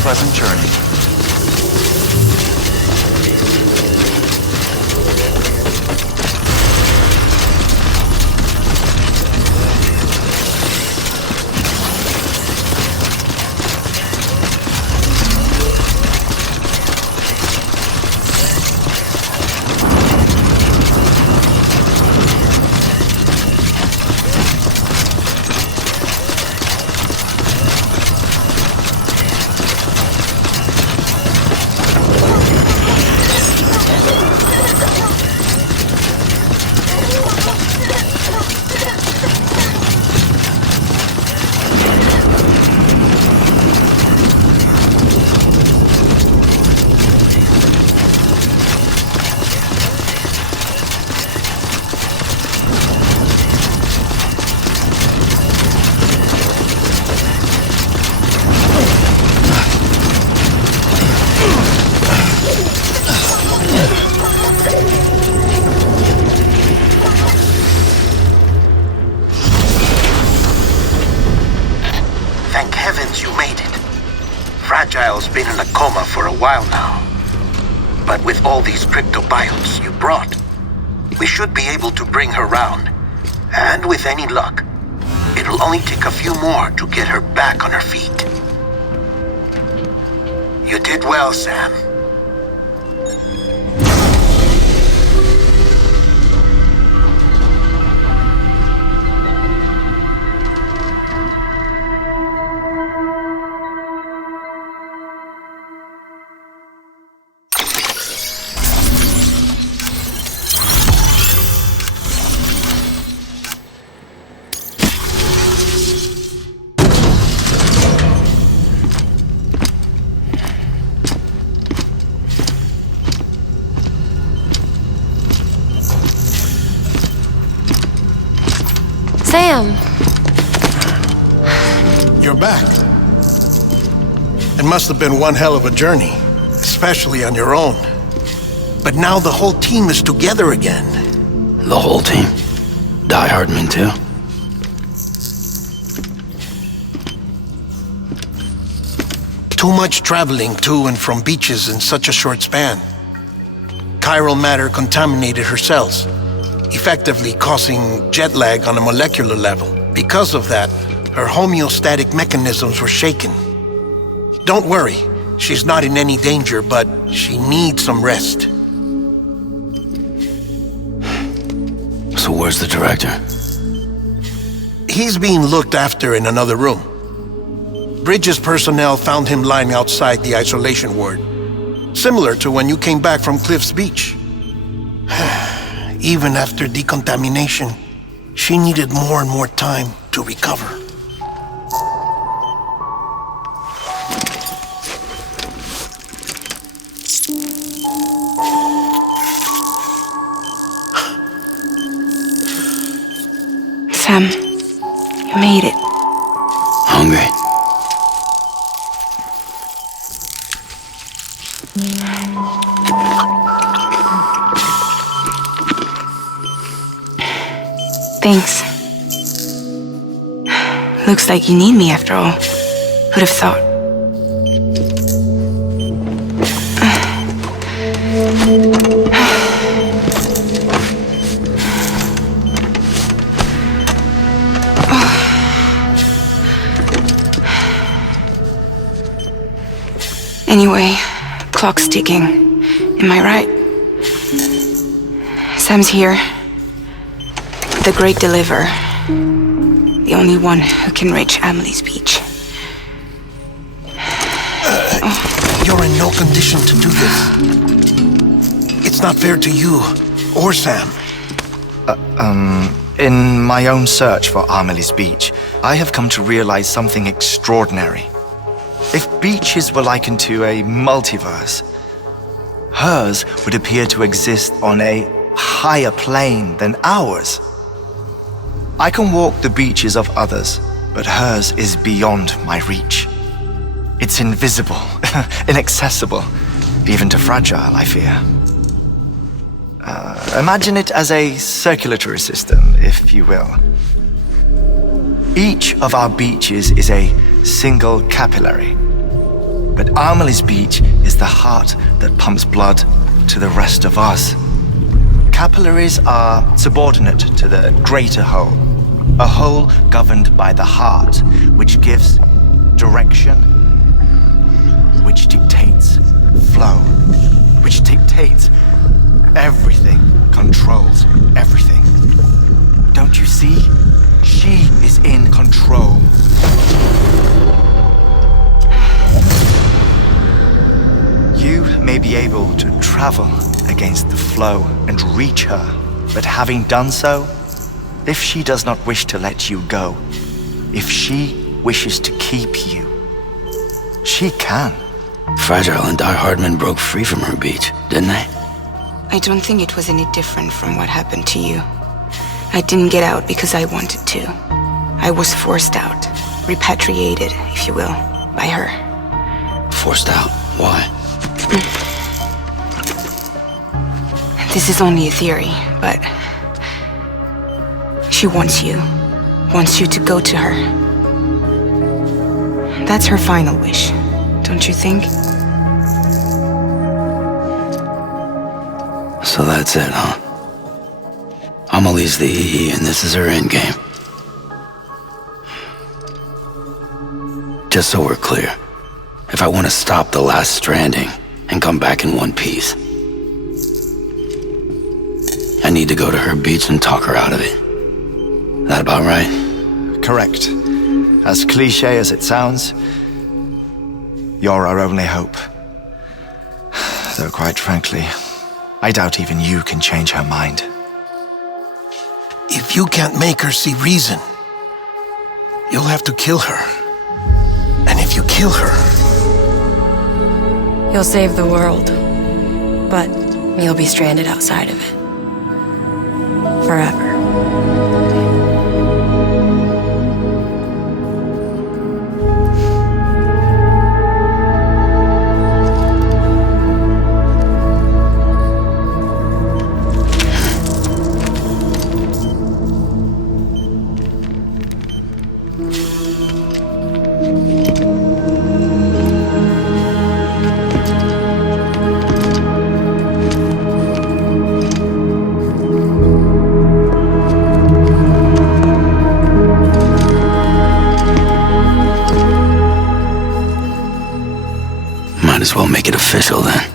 pleasant journey. Fragile's been in a coma for a while now. But with all these cryptobiotes you brought, we should be able to bring her round. And with any luck, it'll only take a few more to get her back on her feet. You did well, Sam. Sam! You're back. It must have been one hell of a journey, especially on your own. But now the whole team is together again. The whole team? Die Hardman too? Too much traveling to and from beaches in such a short span. Chiral matter contaminated her cells, effectively causing jet lag on a molecular level. Because of that, her homeostatic mechanisms were shaken. Don't worry, she's not in any danger, but she needs some rest. So where's the director? He's being looked after in another room. Bridges personnel found him lying outside the isolation ward, similar to when you came back from Cliff's Beach. Even after decontamination, she needed more and more time to recover. Sam, you made it. Hungry? Thanks. Looks like you need me after all. Who'd have thought? Anyway, clock's ticking. Am I right? Sam's here. The Great Deliverer. The only one who can reach Amelie's Beach. You're in no condition to do this. It's not fair to you or Sam. In my own search for Amelie's Beach, I have come to realize something extraordinary. If beaches were likened to a multiverse, hers would appear to exist on a higher plane than ours. I can walk the beaches of others, but hers is beyond my reach. It's invisible, inaccessible, even to Fragile, I fear. Imagine it as a circulatory system, if you will. Each of our beaches is a single capillary, But Amelie's beach is the heart that pumps blood to the rest of us. Capillaries are subordinate to the greater whole, a whole governed by the heart, which gives direction, which dictates flow, which dictates everything, controls everything. Don't you see? She is in control. You may be able to travel against the flow and reach her, but having done so, if she does not wish to let you go, if she wishes to keep you, she can. Fragile and Die Hardman broke free from her beach, didn't they? I don't think it was any different from what happened to you. I didn't get out because I wanted to. I was forced out, repatriated, if you will, by her. Forced out? Why? This is only a theory, but she wants you to go to her. That's her final wish, don't you think? So that's it, huh? Amelie's the EE and this is her endgame. Just so we're clear, if I want to stop the last Stranding and come back in one piece, I need to go to her beach and talk her out of it. That about right? Correct. As cliche as it sounds, you're our only hope. Though quite frankly, I doubt even you can change her mind. If you can't make her see reason, you'll have to kill her. And if you kill her... You'll save the world, but you'll be stranded outside of it. Forever. Might as well make it official then.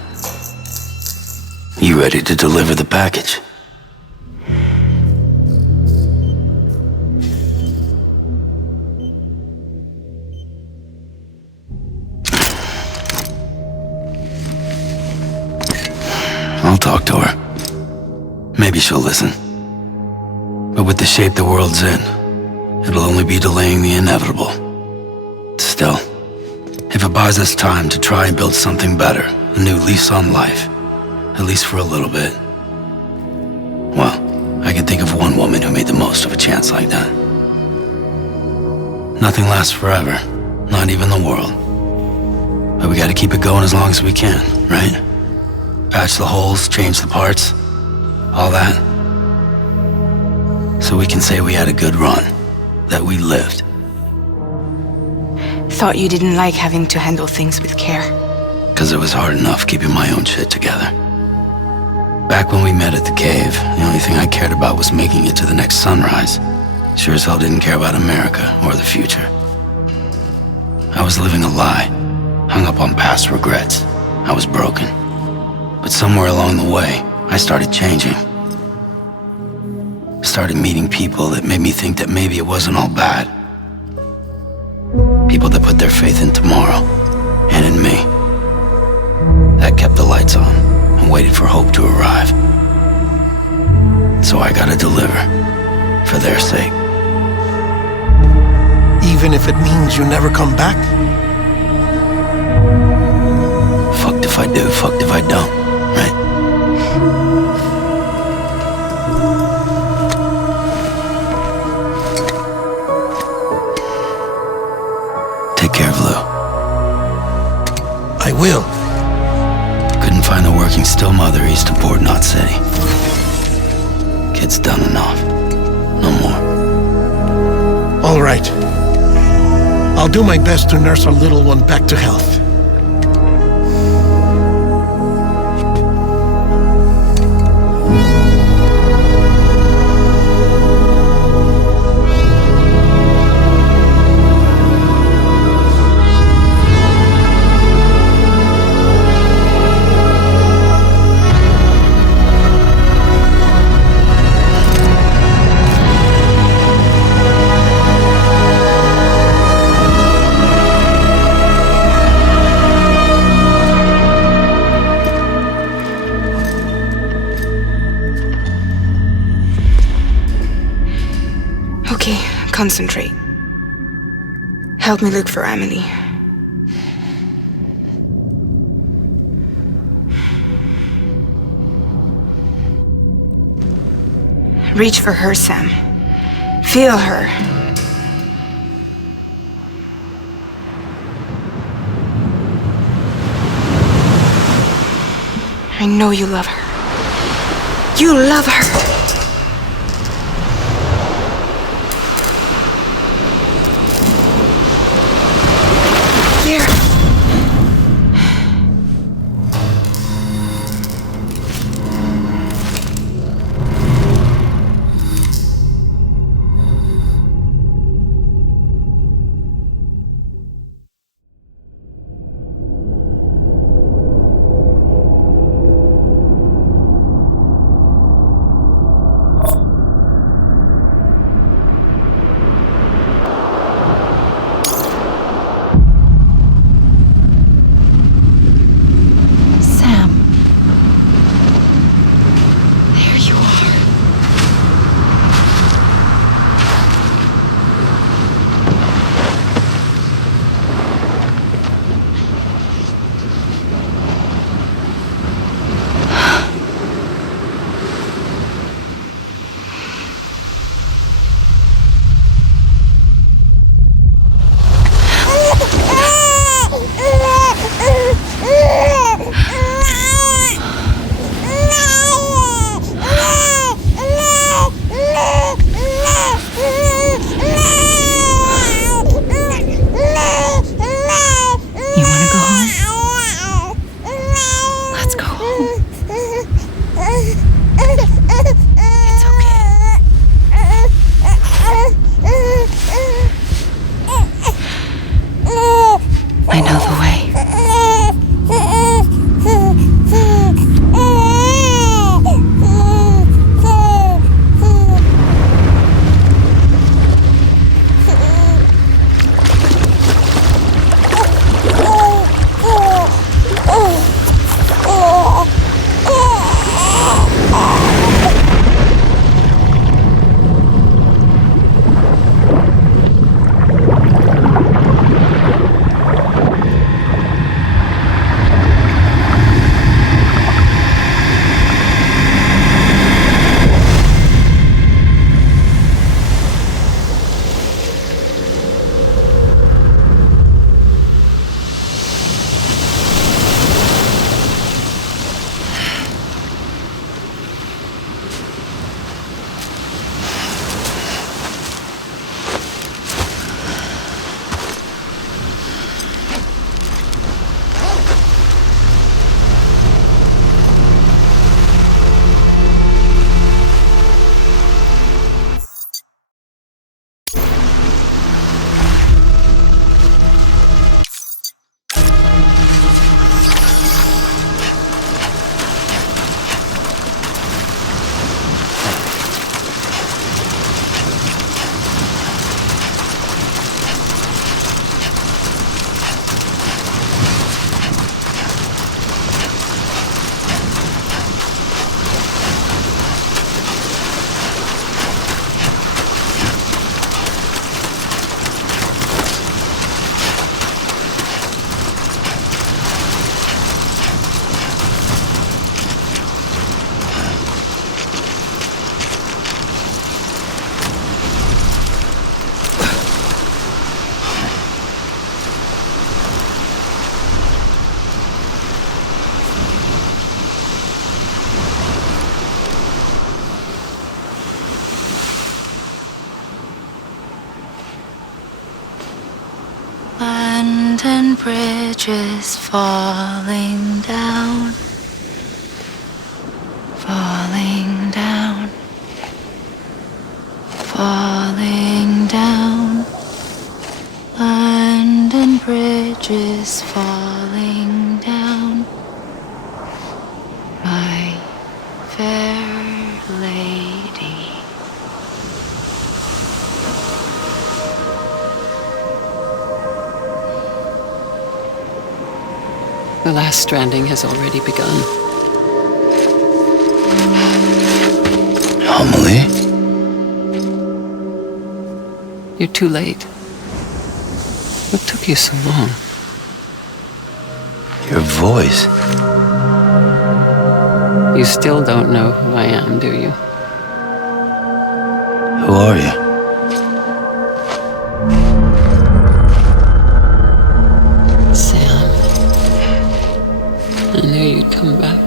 You ready to deliver the package? I'll talk to her. Maybe she'll listen. But with the shape the world's in, it'll only be delaying the inevitable. Still, if it buys us time to try and build something better, a new lease on life, at least for a little bit, well, I can think of one woman who made the most of a chance like that. Nothing lasts forever, not even the world. But we gotta keep it going as long as we can, right? Patch the holes, change the parts, all that. So we can say we had a good run, that we lived. Thought you didn't like having to handle things with care. 'Cause it was hard enough keeping my own shit together. Back when we met at the cave, the only thing I cared about was making it to the next sunrise. Sure as hell didn't care about America or the future. I was living a lie, hung up on past regrets. I was broken. But somewhere along the way, I started changing. Started meeting people that made me think that maybe it wasn't all bad. People that put their faith in tomorrow, and in me. That kept the lights on, and waited for hope to arrive. So I gotta deliver, for their sake. Even if it means you never come back? Fucked if I do, fucked if I don't, right? Take care of Lou. I will. Couldn't find a working still mother east of Port Knot City. Kid's done enough. No more. All right. I'll do my best to nurse our little one back to health. Concentrate. Help me look for Amelie. Reach for her, Sam. Feel her. I know you love her. You love her. Here. London Bridge is falling down, falling down, falling down. London Bridge is falling down, my fair lady. The last stranding has already begun. Amelie? You're too late. What took you so long? Your voice. You still don't know who I am, do you? Who are you? Sam. I knew you'd come back.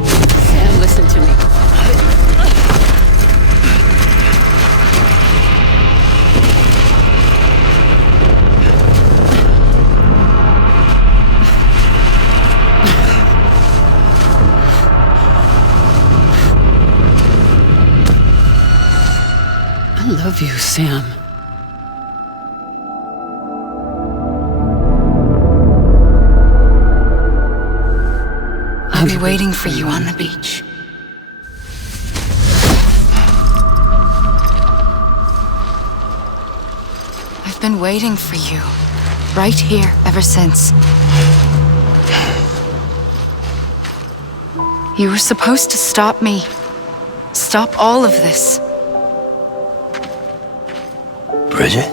Sam, listen to me. I love you, Sam. I'll be waiting for you on the beach. I've been waiting for you, right here, ever since. You were supposed to stop me. Stop all of this. Bridget?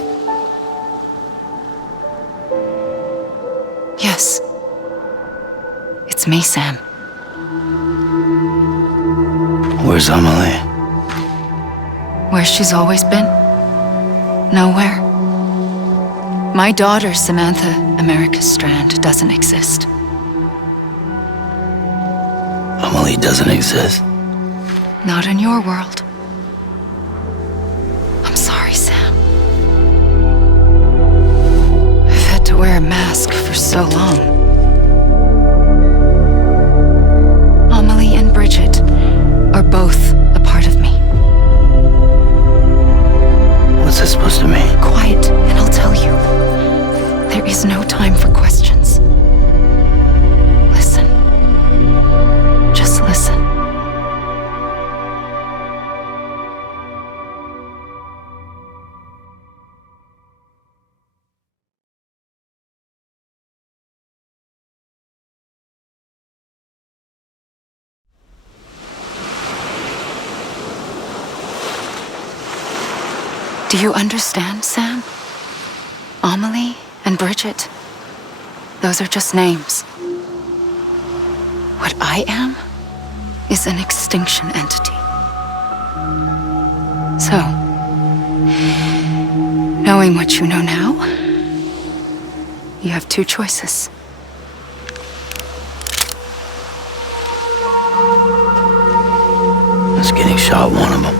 Yes. It's me, Sam. Where's Amelie? Where she's always been? Nowhere. My daughter, Samantha America Strand, doesn't exist. Amelie doesn't exist. Not in your world. I'm sorry, Sam. I've had to wear a mask for so long. Amelie and Bridget are both a part of me. What's that supposed to mean? Quiet, and I'll tell you. There is no time for questions. Listen. Just listen. Do you understand, Sam? Amelie and Bridget, those are just names. What I am is an extinction entity. So, knowing what you know now, you have two choices. It's getting shot, one of them.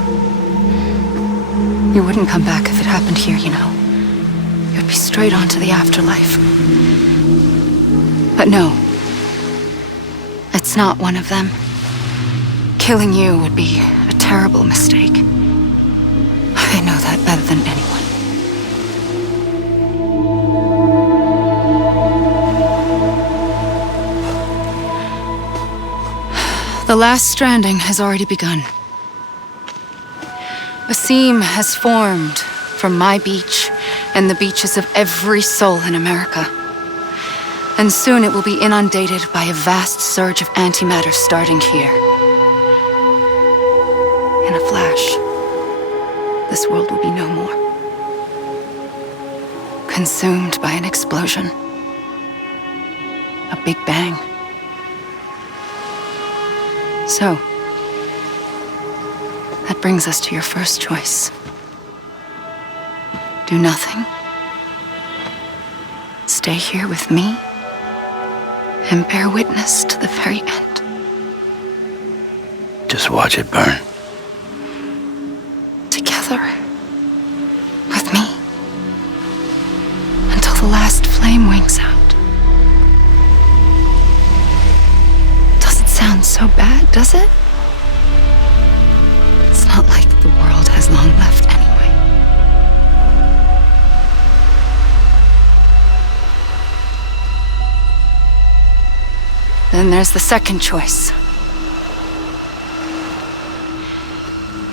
You wouldn't come back if it happened here, you know. You'd be straight on to the afterlife. But no. It's not one of them. Killing you would be a terrible mistake. I know that better than anyone. The last stranding has already begun. A seam has formed from my beach and the beaches of every soul in America. And soon it will be inundated by a vast surge of antimatter starting here. In a flash, this world will be no more. Consumed by an explosion. A big bang. So, that brings us to your first choice. Do nothing. Stay here with me and bear witness to the very end. Just watch it burn. Together. With me. Until the last flame winks out. Doesn't sound so bad, does it? It's not like the world has long left anyway. Then there's the second choice.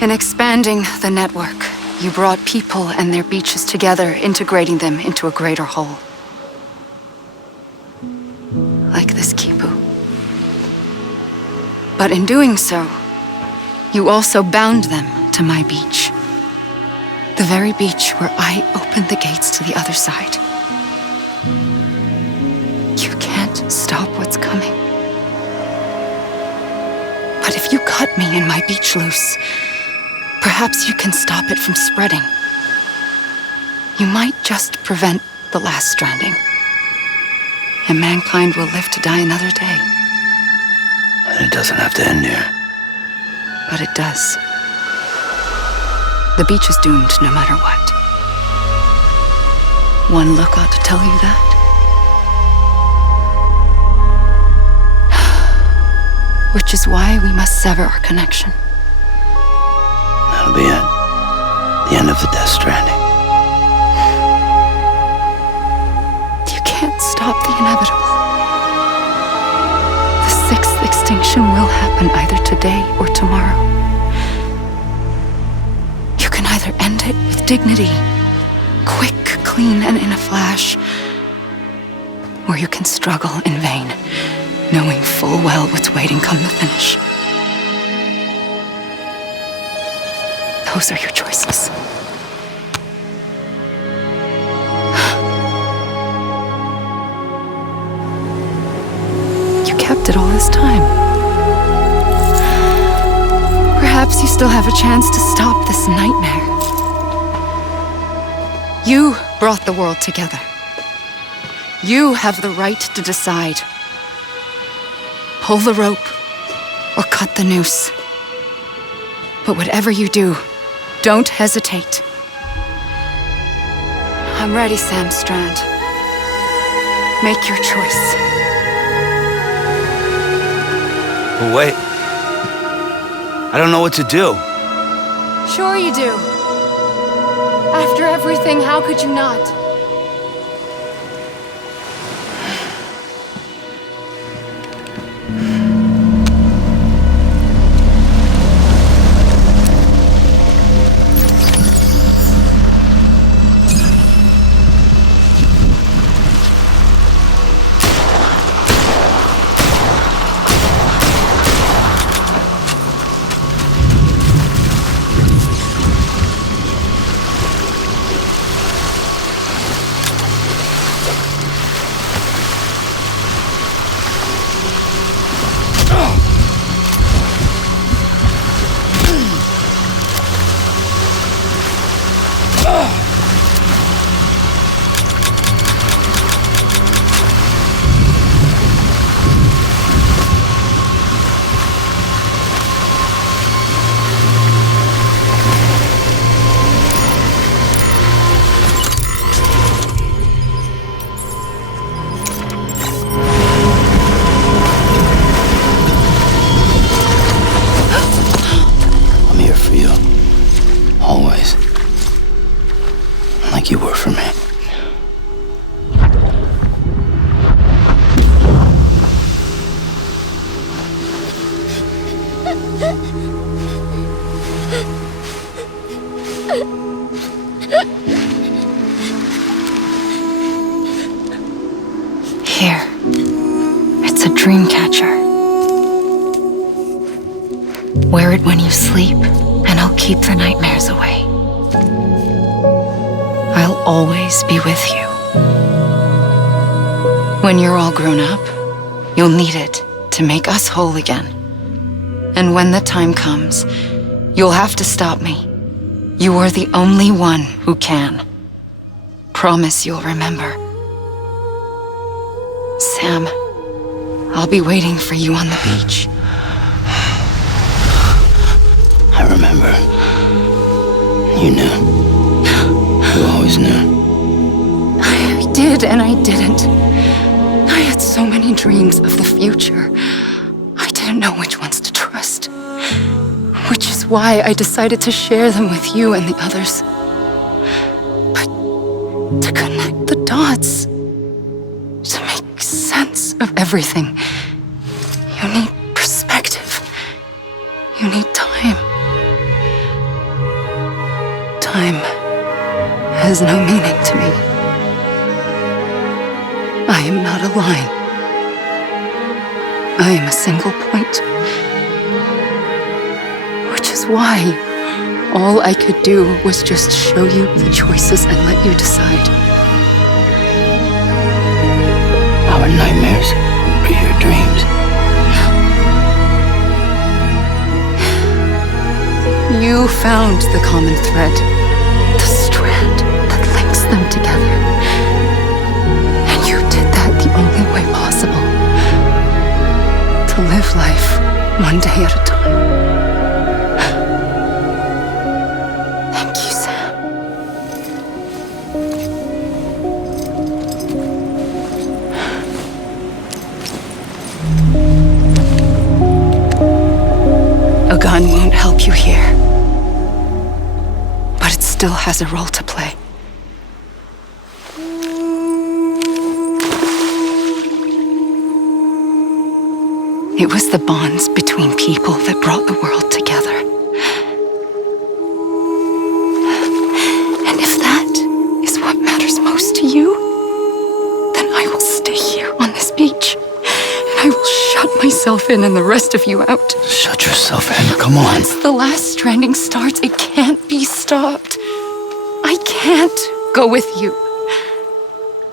In expanding the network, you brought people and their beaches together, integrating them into a greater whole. Like this Kipu. But in doing so, you also bound them to my beach. The very beach where I opened the gates to the other side. You can't stop what's coming. But if you cut me and my beach loose, perhaps you can stop it from spreading. You might just prevent the last stranding. And mankind will live to die another day. And it doesn't have to end here. But it does. The beach is doomed no matter what. One look ought to tell you that. Which is why we must sever our connection. That'll be it. The end of the Death Stranding. You can't stop the inevitable. The sixth extinction will happen either today or tomorrow. You can either end it with dignity, quick, clean, and in a flash, or you can struggle in vain, knowing full well what's waiting come the finish. Those are your choices. You kept it all this time. Perhaps you still have a chance to stop this nightmare. You brought the world together. You have the right to decide. Pull the rope or cut the noose. But whatever you do, don't hesitate. I'm ready, Sam Strand. Make your choice. But wait. I don't know what to do. Sure you do. After everything, how could you not? Like you were for me. Here. It's a dream catcher. Wear it when you sleep, and I'll keep the nightmares away. I'll always be with you. When you're all grown up, you'll need it to make us whole again. And when the time comes, you'll have to stop me. You are the only one who can. Promise you'll remember. Sam, I'll be waiting for you on the beach. I remember. You knew. You always knew. I did and I didn't. I had so many dreams of the future. I didn't know which ones to trust. Which is why I decided to share them with you and the others. But to connect the dots, to make sense of everything, You need perspective. You need time. Time has no meaning to me. I am not a line. I am a single point. Which is why all I could do was just show you the choices and let you decide. Our nightmares are your dreams. You found the common thread, the strand that links them together. And you did that the only way possible. To live life one day at a time. Thank you, Sam. A gun won't help you here. But it still has a role to play. It was the bonds between people that brought the world together. And if that is what matters most to you, then I will stay here on this beach. And I will shut myself in and the rest of you out. Shut yourself in. Come on. Once the last stranding starts, it can't be stopped. I can't go with you.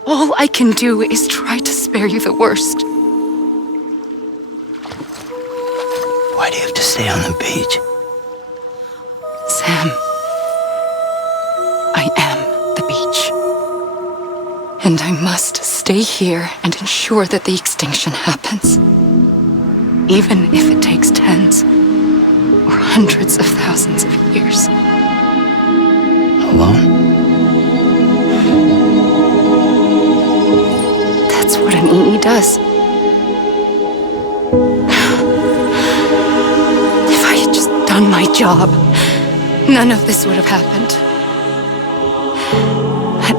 All I can do is try to spare you the worst. Why do you have to stay on the beach? Sam, I am the beach. And I must stay here and ensure that the extinction happens. Even if it takes tens or hundreds of thousands of years. Alone? That's what an EE does. If I had just done my job, none of this would have happened. But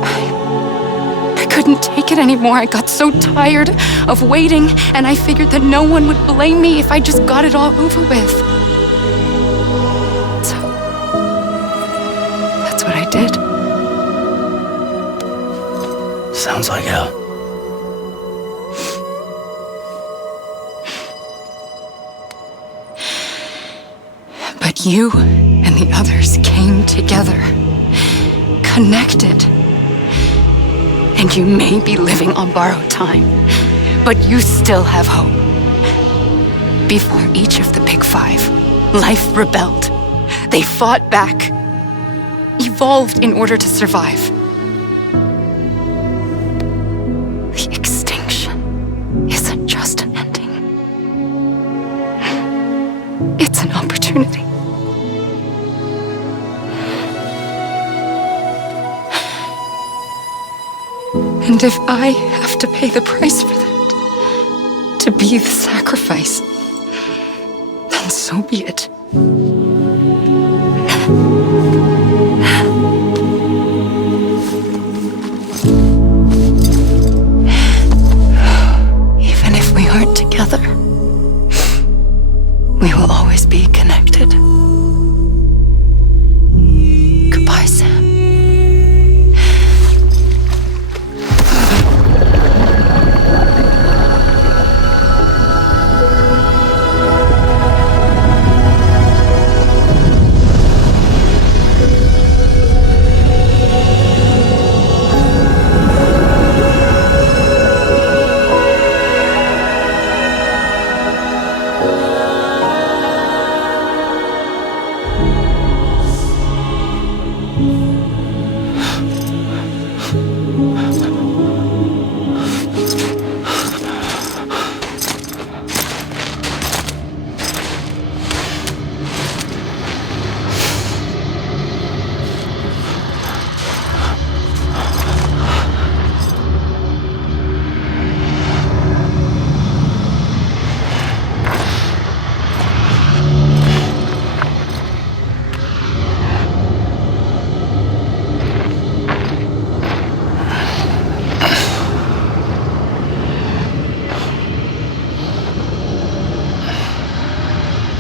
I couldn't take it anymore. I got so tired of waiting, and I figured that no one would blame me if I just got it all over with. So, that's what I did. Sounds like hell. But you and the others came together, connected. And you may be living on borrowed time, but you still have hope. Before each of the Big Five, life rebelled. They fought back, evolved in order to survive. The extinction isn't just an ending. It's an opportunity. And if I have to pay the price for that, to be the sacrifice, then so be it. Even if we aren't together, we will always be connected. Goodbye, Sam.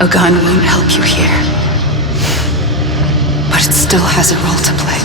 A gun won't help you here, but it still has a role to play.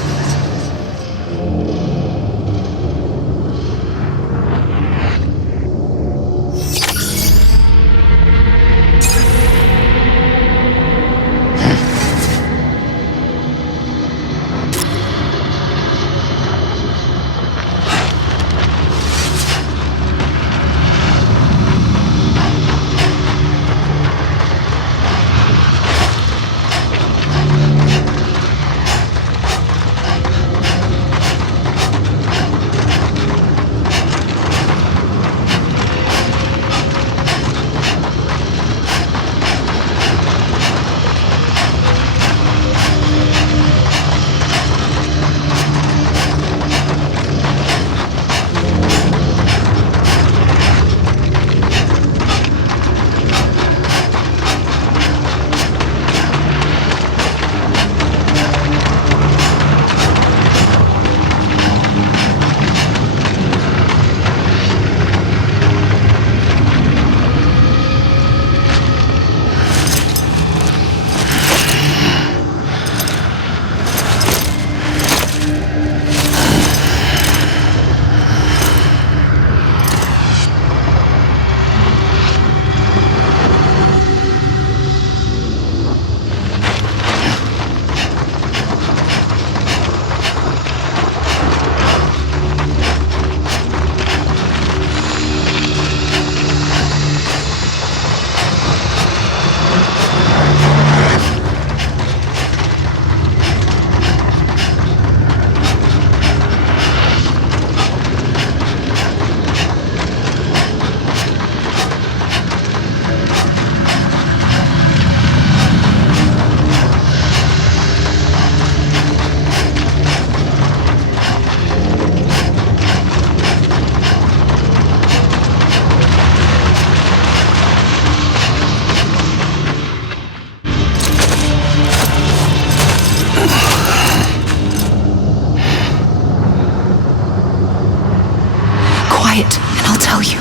And I'll tell you,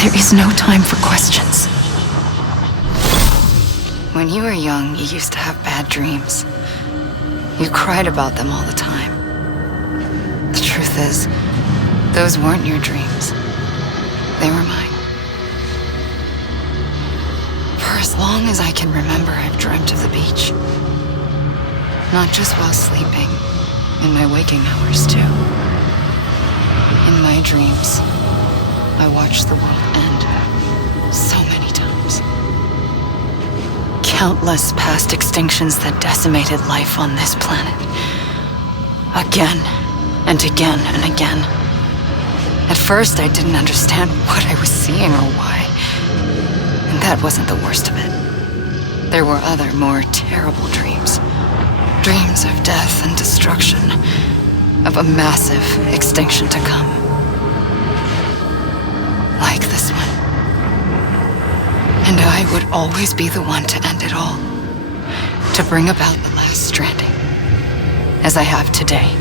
there is no time for questions. When you were young, you used to have bad dreams. You cried about them all the time. The truth is, those weren't your dreams. They were mine. For as long as I can remember, I've dreamt of the beach. Not just while sleeping, in my waking hours too. In my dreams, I watched the world end so many times. Countless past extinctions that decimated life on this planet. Again and again and again. At first, I didn't understand what I was seeing or why. And that wasn't the worst of it. There were other, more terrible dreams. Dreams of death and destruction. Of a massive extinction to come. Like this one. And I would always be the one to end it all. To bring about the last stranding. As I have today.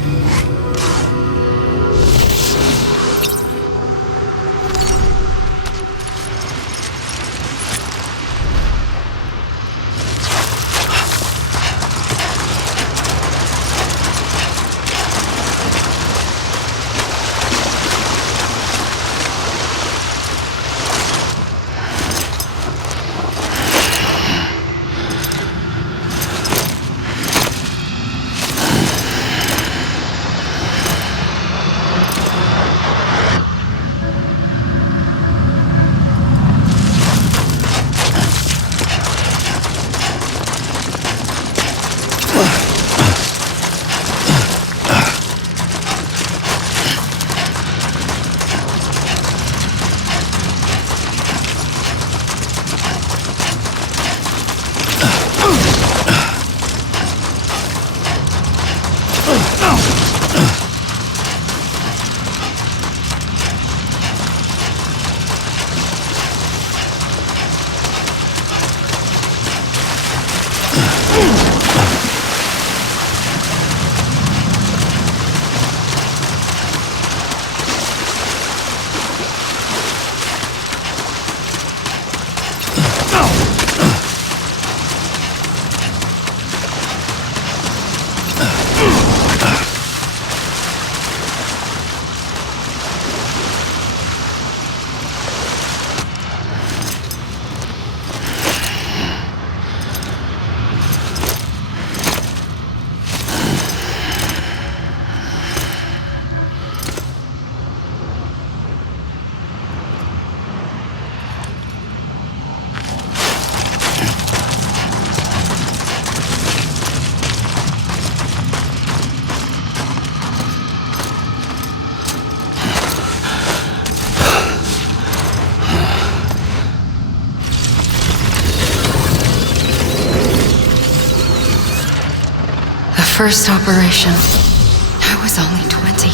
first operation, I was only 20.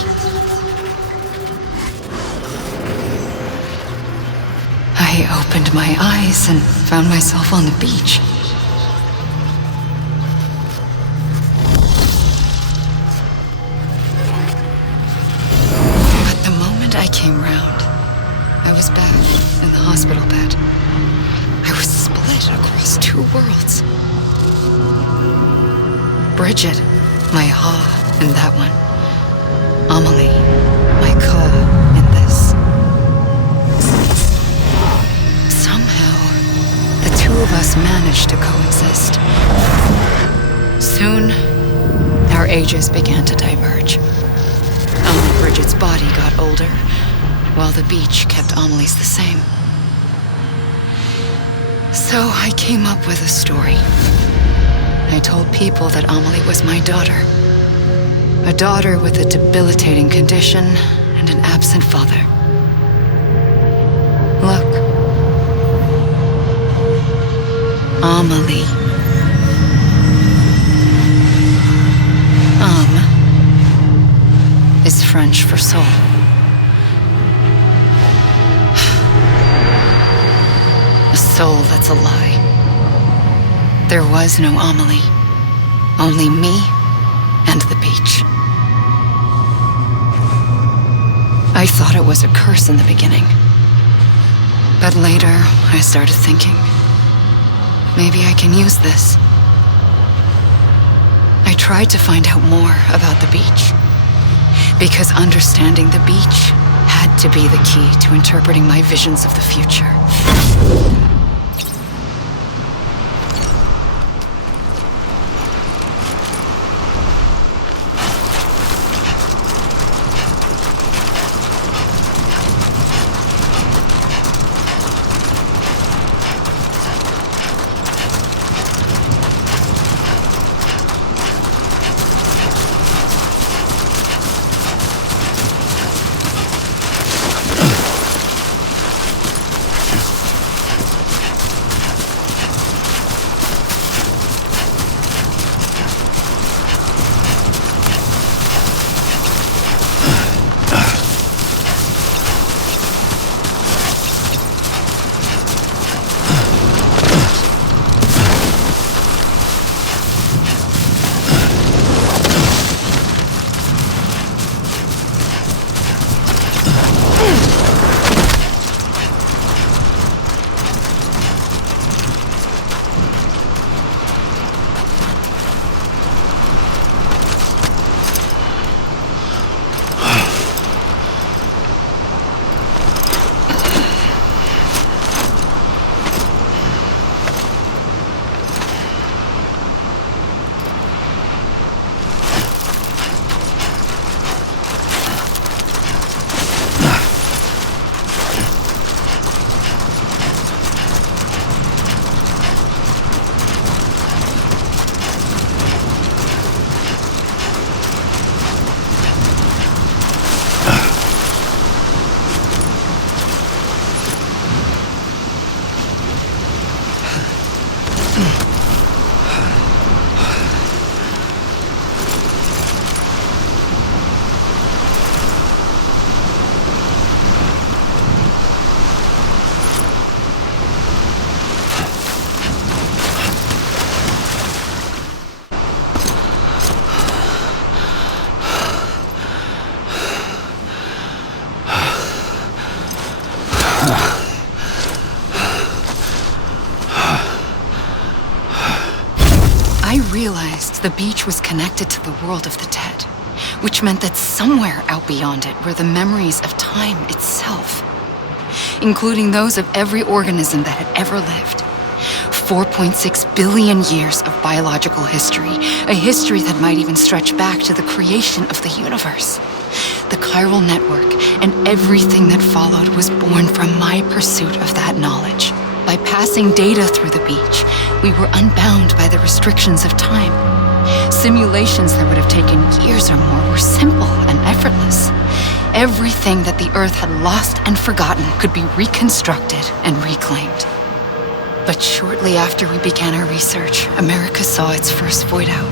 I opened my eyes and found myself on the beach. But the moment I came round, I was back in the hospital bed. I was split across two worlds. Bridget, my Ha in that one. Amelie, my Ka in this. Somehow, the two of us managed to coexist. Soon, our ages began to diverge. Only Bridget's body got older, while the beach kept Amelie's the same. So I came up with a story. I told people that Amelie was my daughter. A daughter with a debilitating condition and an absent father. Look. Amelie. Is French for soul. A soul that's a lie. There was no Amelie. Only me and the beach. I thought it was a curse in the beginning. But later, I started thinking, maybe I can use this. I tried to find out more about the beach. Because understanding the beach had to be the key to interpreting my visions of the future. I realized the beach was connected to the world of the dead, which meant that somewhere out beyond it were the memories of time itself, including those of every organism that had ever lived. 4.6 billion years of biological history, a history that might even stretch back to the creation of the universe. The chiral network and everything that followed was born from my pursuit of that knowledge. By passing data through the beach, we were unbound by the restrictions of time. Simulations that would have taken years or more were simple and effortless. Everything that the Earth had lost and forgotten could be reconstructed and reclaimed. But shortly after we began our research, America saw its first void out.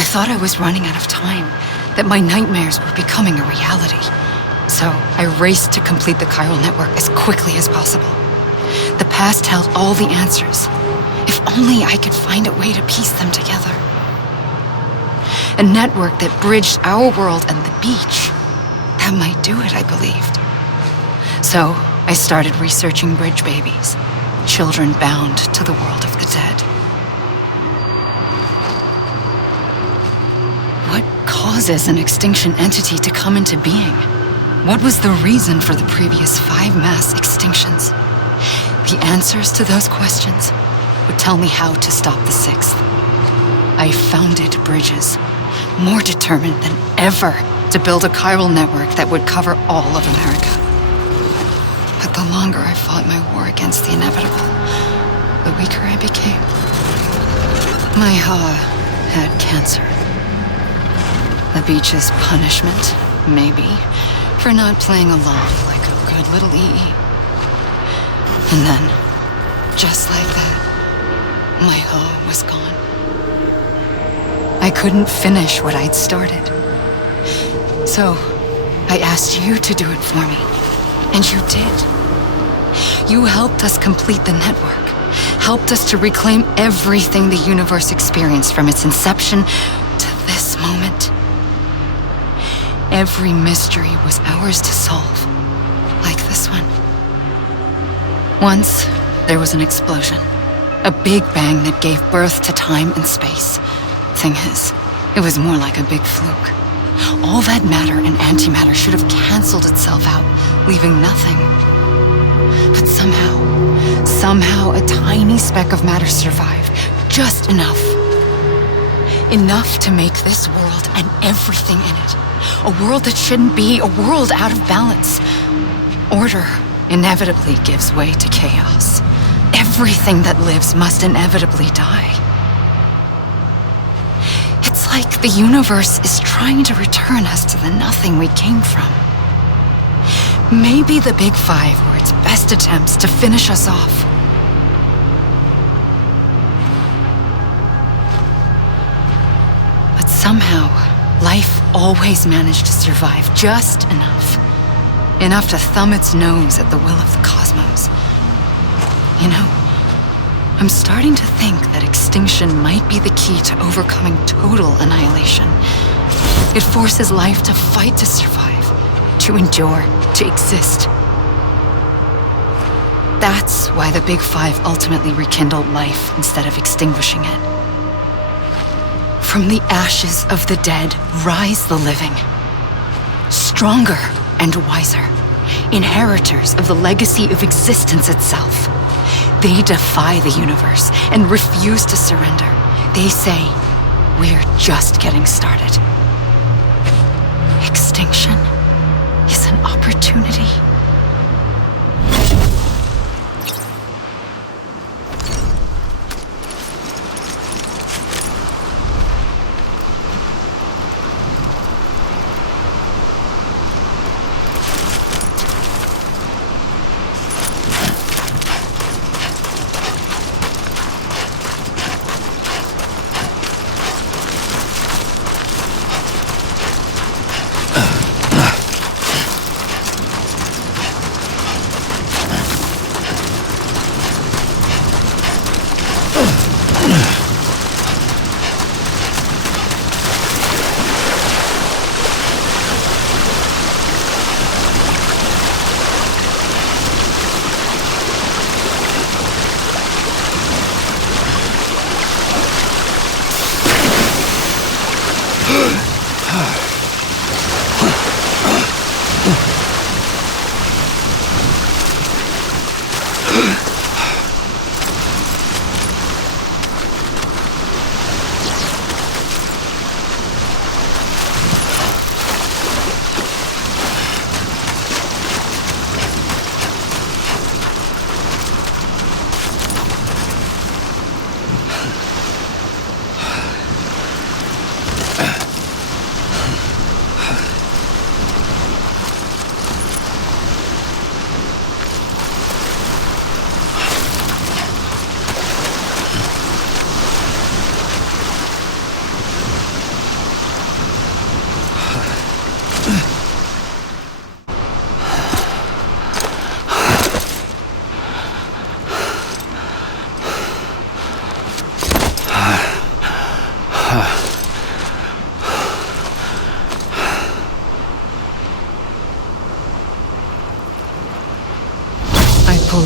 I thought I was running out of time, that my nightmares were becoming a reality. So I raced to complete the chiral network as quickly as possible. The past held all the answers. If only I could find a way to piece them together. A network that bridged our world and the beach. That might do it, I believed. So I started researching bridge babies, children bound to the world of the dead. What causes an extinction entity to come into being? What was the reason for the previous 5 mass extinctions? The answers to those questions would tell me how to stop the 6th. I founded bridges, more determined than ever to build a chiral network that would cover all of America. But the longer I fought my war against the inevitable, the weaker I became. My Ha had cancer. The beach's punishment, maybe, for not playing along like a good little EE. And then, just like that, my Ha was gone. I couldn't finish what I'd started. So, I asked you to do it for me. And you did. You helped us complete the network. Helped us to reclaim everything the universe experienced from its inception to this moment. Every mystery was ours to solve. Like this one. Once, there was an explosion. A big bang that gave birth to time and space. Thing is, it was more like a big fluke. All that matter and antimatter should have canceled itself out, leaving nothing. But somehow a tiny speck of matter survived. Just enough. Enough to make this world and everything in it. A world that shouldn't be, a world out of balance. Order inevitably gives way to chaos. Everything that lives must inevitably die. It's like the universe is trying to return us to the nothing we came from. Maybe the Big Five were its best attempts to finish us off. But somehow, life always managed to survive just enough. Enough to thumb its nose at the will of the cosmos. You know, I'm starting to think that extinction might be the key to overcoming total annihilation. It forces life to fight to survive, to endure, to exist. That's why the Big Five ultimately rekindled life instead of extinguishing it. From the ashes of the dead rise the living. Stronger and wiser. Inheritors of the legacy of existence itself. They defy the universe and refuse to surrender. They say, we're just getting started. Extinction is an opportunity.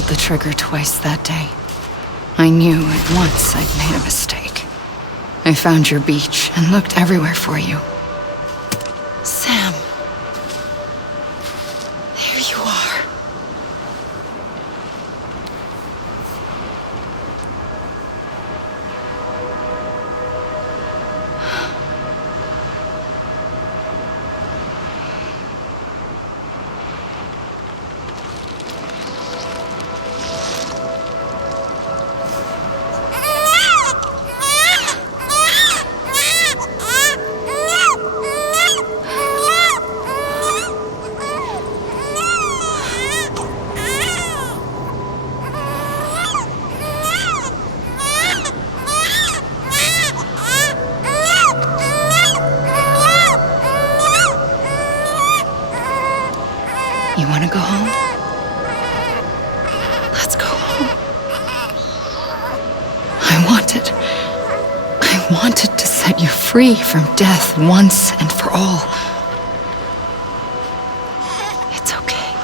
pulled the trigger twice that day. I knew at once I'd made a mistake. I found your beach and looked everywhere for you. Sam. There you are. You want to go home? Let's go home. I wanted to set you free from death once and for all. It's okay.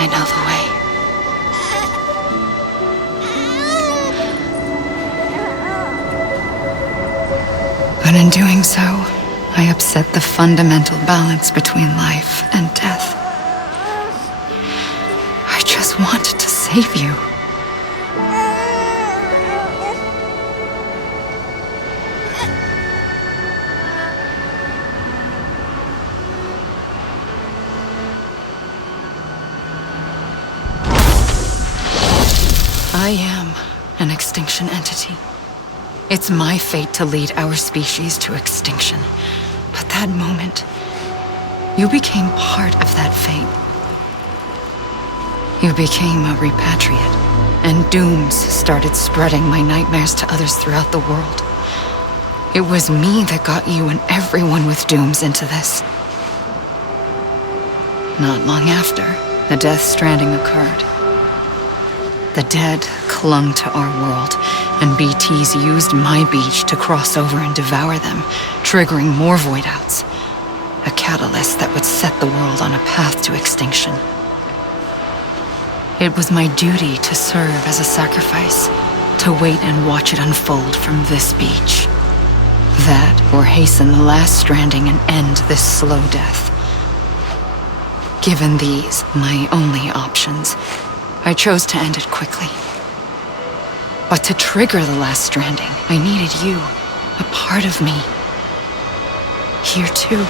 I know the way. But in doing so, I upset the fundamental balance between life and death. I just wanted to save you. I am an extinction entity. It's my fate to lead our species to extinction. But that moment, you became part of that fate. You became a repatriate, and dooms started spreading my nightmares to others throughout the world. It was me that got you and everyone with dooms into this. Not long after, the Death Stranding occurred. The dead clung to our world, and BTs used my beach to cross over and devour them, triggering more void-outs. A catalyst that would set the world on a path to extinction. It was my duty to serve as a sacrifice, to wait and watch it unfold from this beach. That, or hasten the last stranding and end this slow death. Given these, my only options, I chose to end it quickly. But to trigger the last stranding, I needed you, a part of me. Here too.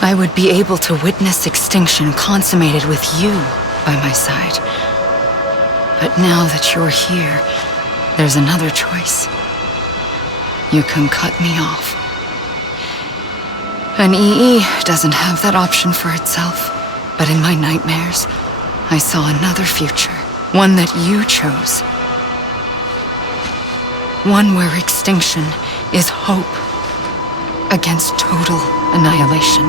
I would be able to witness extinction consummated with you by my side. But now that you're here, there's another choice. You can cut me off. An EE doesn't have that option for itself, but in my nightmares, I saw another future, one that you chose. One where extinction is hope against total annihilation.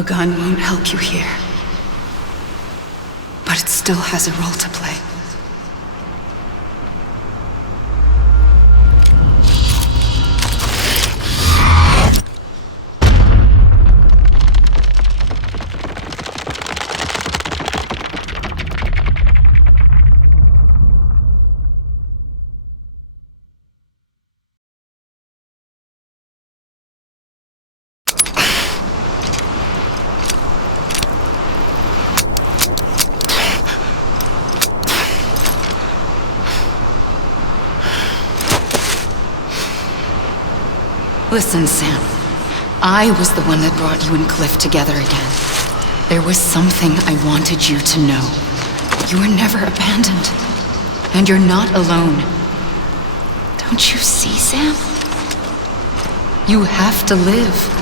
A gun won't help you here. But it still has a role to play. Listen, Sam. I was the one that brought you and Cliff together again. There was something I wanted you to know. You were never abandoned. And you're not alone. Don't you see, Sam? You have to live.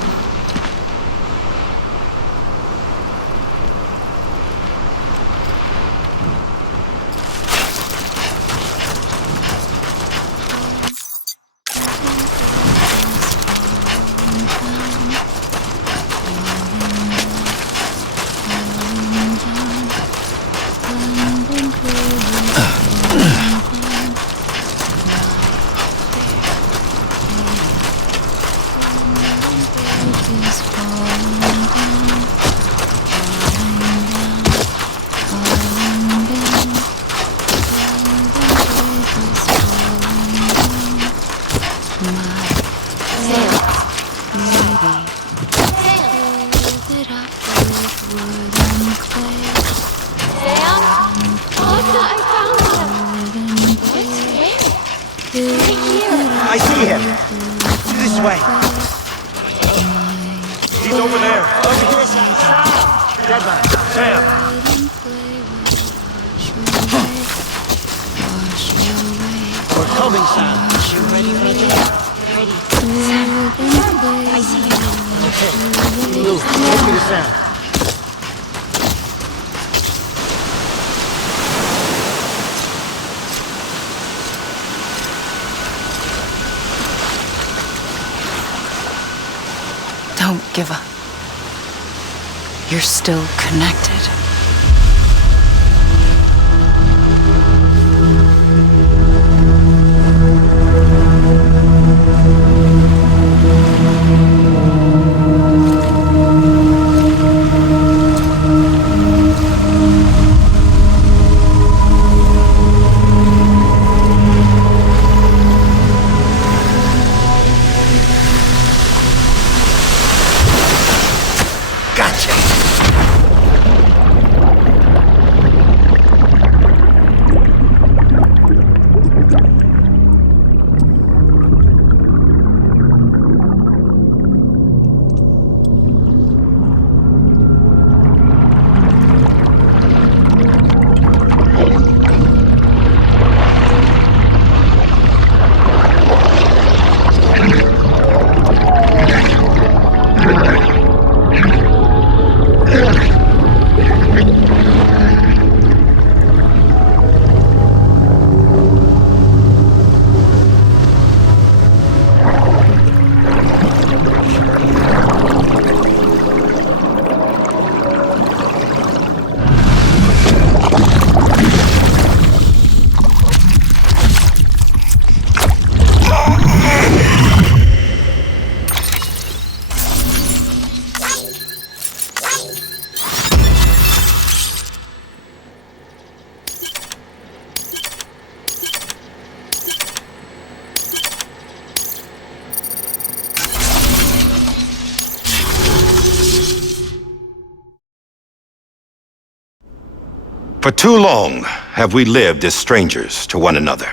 I see him. This way. He's over there. Over here, Sam. Deadman. Sam. We're coming, Sam. You ready, Major? Ready. Sam. I see you. Okay. Blue, take me to Sam. Don't give up. You're still connected. For too long have we lived as strangers to one another,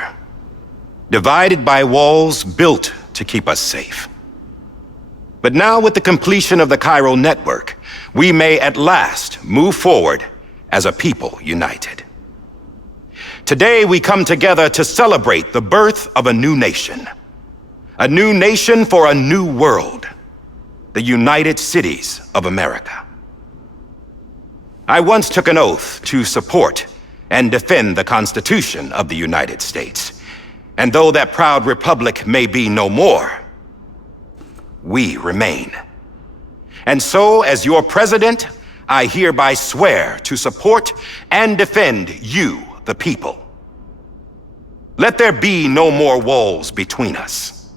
divided by walls built to keep us safe. But now, with the completion of the chiral network, we may at last move forward as a people united. Today, we come together to celebrate the birth of a new nation for a new world, the United Cities of America. I once took an oath to support and defend the Constitution of the United States. And though that proud republic may be no more, we remain. And so, as your president, I hereby swear to support and defend you, the people. Let there be no more walls between us,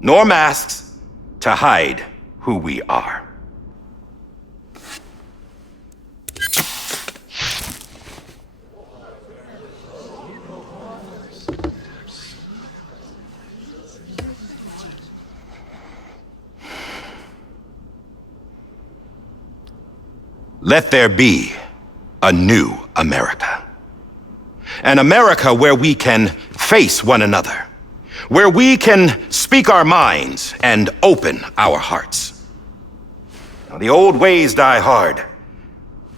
nor masks to hide who we are. Let there be a new America. An America where we can face one another, where we can speak our minds and open our hearts. Now, the old ways die hard,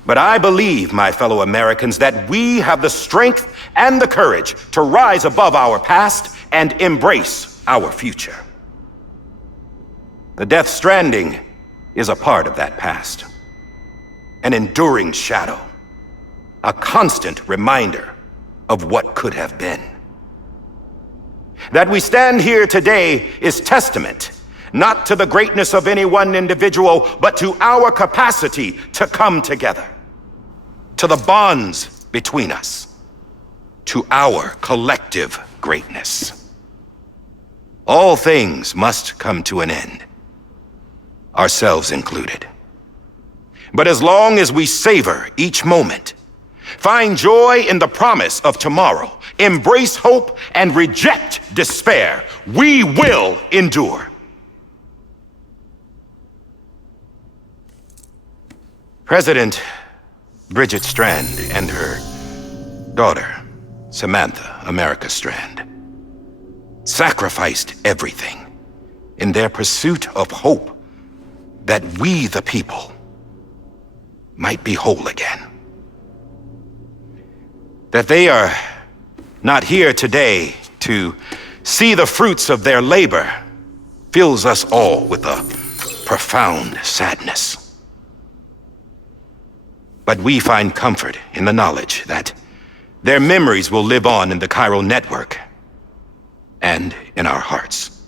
but I believe, my fellow Americans, that we have the strength and the courage to rise above our past and embrace our future. The Death Stranding is a part of that past. An enduring shadow, a constant reminder of what could have been. That we stand here today is testament, not to the greatness of any one individual, but to our capacity to come together, to the bonds between us, to our collective greatness. All things must come to an end, ourselves included. But as long as we savor each moment, find joy in the promise of tomorrow, embrace hope, and reject despair, we will endure. President Bridget Strand and her daughter, Samantha America Strand, sacrificed everything in their pursuit of hope that we, the people, might be whole again. That they are not here today to see the fruits of their labor fills us all with a profound sadness. But we find comfort in the knowledge that their memories will live on in the chiral network and in our hearts.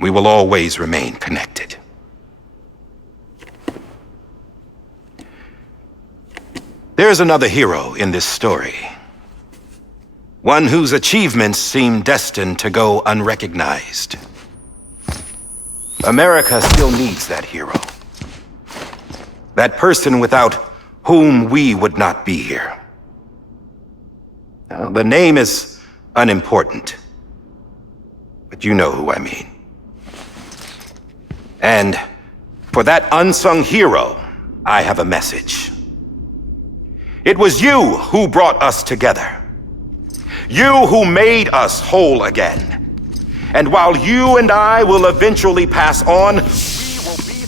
We will always remain connected. There's another hero in this story. One whose achievements seem destined to go unrecognized. America still needs that hero. That person without whom we would not be here. Now, the name is unimportant, but you know who I mean. And for that unsung hero, I have a message. It was you who brought us together. You who made us whole again. And while you and I will eventually pass on, we will be...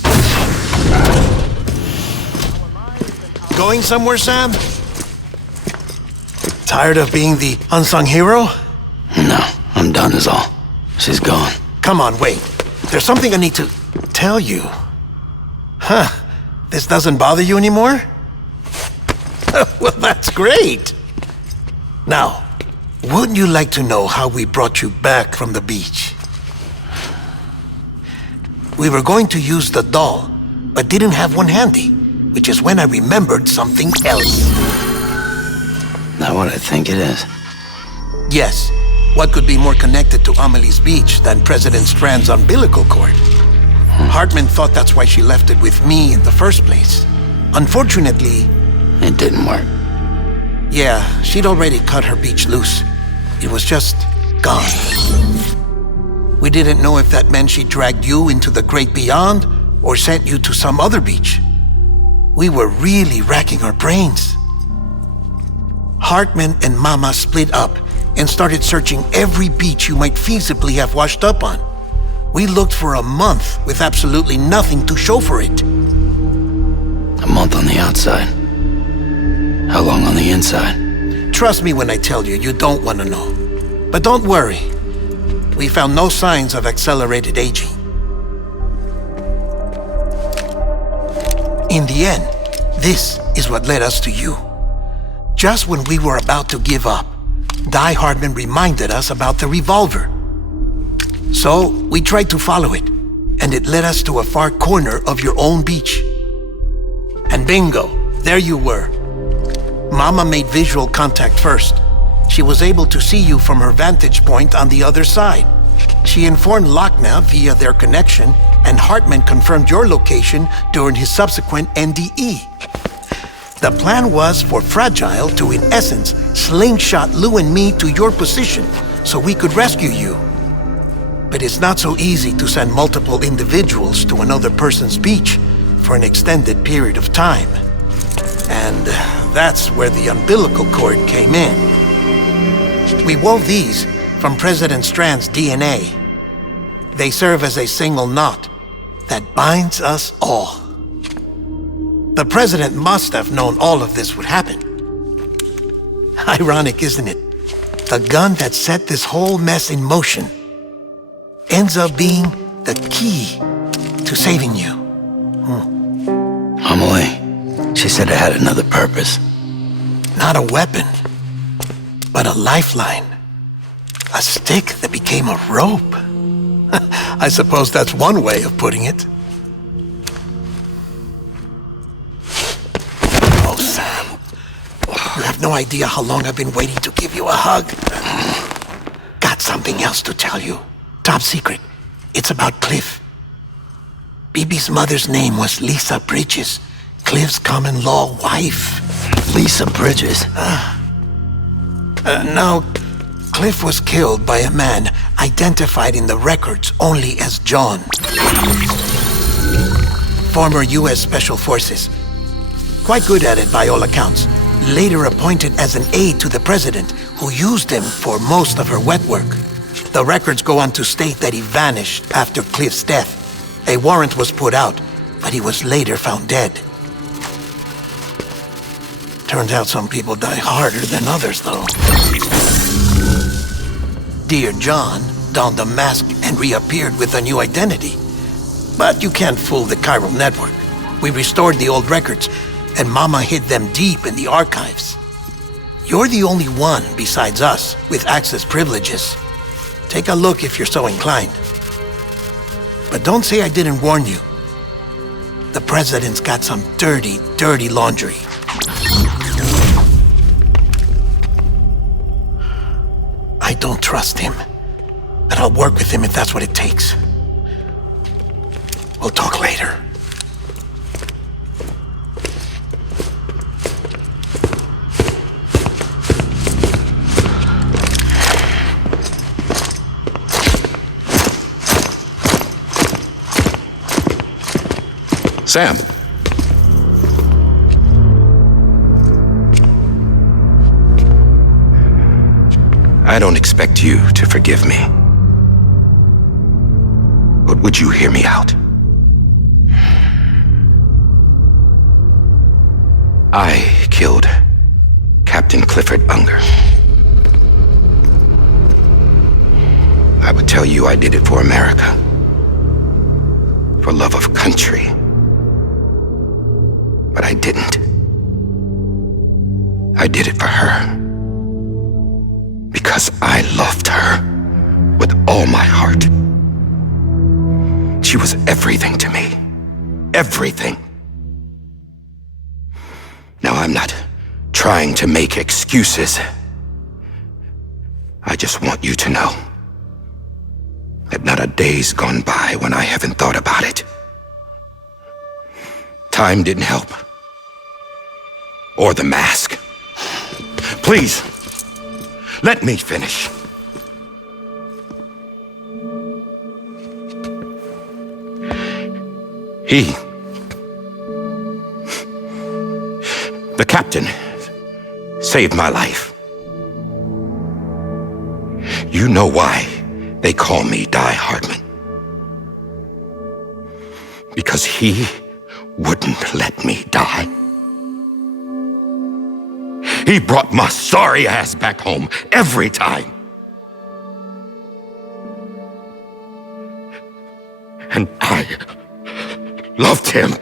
Going somewhere, Sam? Tired of being the unsung hero? No, I'm done is all. She's gone. Come on, wait. There's something I need to tell you. Huh. This doesn't bother you anymore? Well, that's great. Now, wouldn't you like to know how we brought you back from the beach? We were going to use the doll, but didn't have one handy, which is when I remembered something else. Not what I think it is. Yes. What could be more connected to Amelie's beach than President Strand's umbilical cord? Hartman thought that's why she left it with me in the first place. Unfortunately... It didn't work. Yeah, she'd already cut her beach loose. It was just gone. We didn't know if that meant she dragged you into the great beyond or sent you to some other beach. We were really racking our brains. Hartman and Mama split up and started searching every beach you might feasibly have washed up on. We looked for a month with absolutely nothing to show for it. A month on the outside. How long on the inside? Trust me when I tell you, you don't want to know. But don't worry. We found no signs of accelerated aging. In the end, this is what led us to you. Just when we were about to give up, Die Hartman reminded us about the revolver. So we tried to follow it, and it led us to a far corner of your own beach. And bingo, there you were. Mama made visual contact first. She was able to see you from her vantage point on the other side. She informed Lochna via their connection, and Hartman confirmed your location during his subsequent NDE. The plan was for Fragile to, in essence, slingshot Lou and me to your position so we could rescue you. But it's not so easy to send multiple individuals to another person's beach for an extended period of time. And that's where the umbilical cord came in. We wove these from President Strand's DNA. They serve as a single knot that binds us all. The President must have known all of this would happen. Ironic, isn't it? The gun that set this whole mess in motion ends up being the key to saving you. Amelie, she said it had another purpose. Not a weapon, but a lifeline. A stick that became a rope. I suppose that's one way of putting it. Oh, Sam. You have no idea how long I've been waiting to give you a hug. Got something else to tell you. Top secret. It's about Cliff. Bibi's mother's name was Lisa Bridges, Cliff's common-law wife. Lisa Bridges? No, Cliff was killed by a man identified in the records only as John. Former U.S. Special Forces. Quite good at it by all accounts. Later appointed as an aide to the president, who used him for most of her wet work. The records go on to state that he vanished after Cliff's death. A warrant was put out, but he was later found dead. Turns out some people die harder than others, though. Dear John donned a mask and reappeared with a new identity. But you can't fool the chiral network. We restored the old records, and Mama hid them deep in the archives. You're the only one besides us with access privileges. Take a look if you're so inclined. But don't say I didn't warn you. The president's got some dirty, dirty laundry. I don't trust him, but I'll work with him if that's what it takes. We'll talk later. Sam. I don't expect you to forgive me. But would you hear me out? I killed Captain Clifford Unger. I would tell you I did it for America. For love of country. But I didn't. I did it for her. Because I loved her with all my heart. She was everything to me. Everything. Now, I'm not trying to make excuses. I just want you to know that not a day's gone by when I haven't thought about it. Time didn't help. Or the mask. Please, let me finish. The captain, saved my life. You know why they call me Die Hardman. Because he wouldn't let me die. He brought my sorry ass back home every time. And I loved him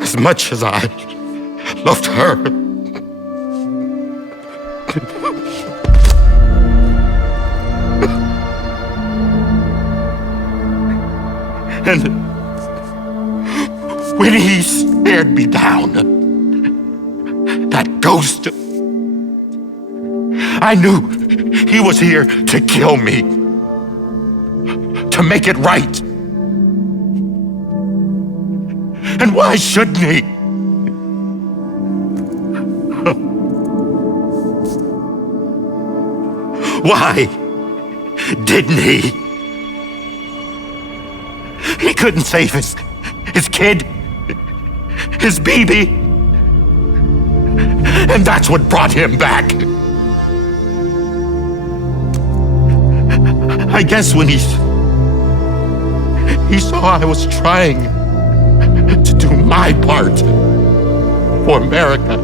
as much as I loved her. And when he stared me down, that ghost, I knew he was here to kill me, to make it right. And why shouldn't he? Why didn't he? He couldn't save his kid, his baby. And that's what brought him back. I guess when he saw I was trying to do my part for America,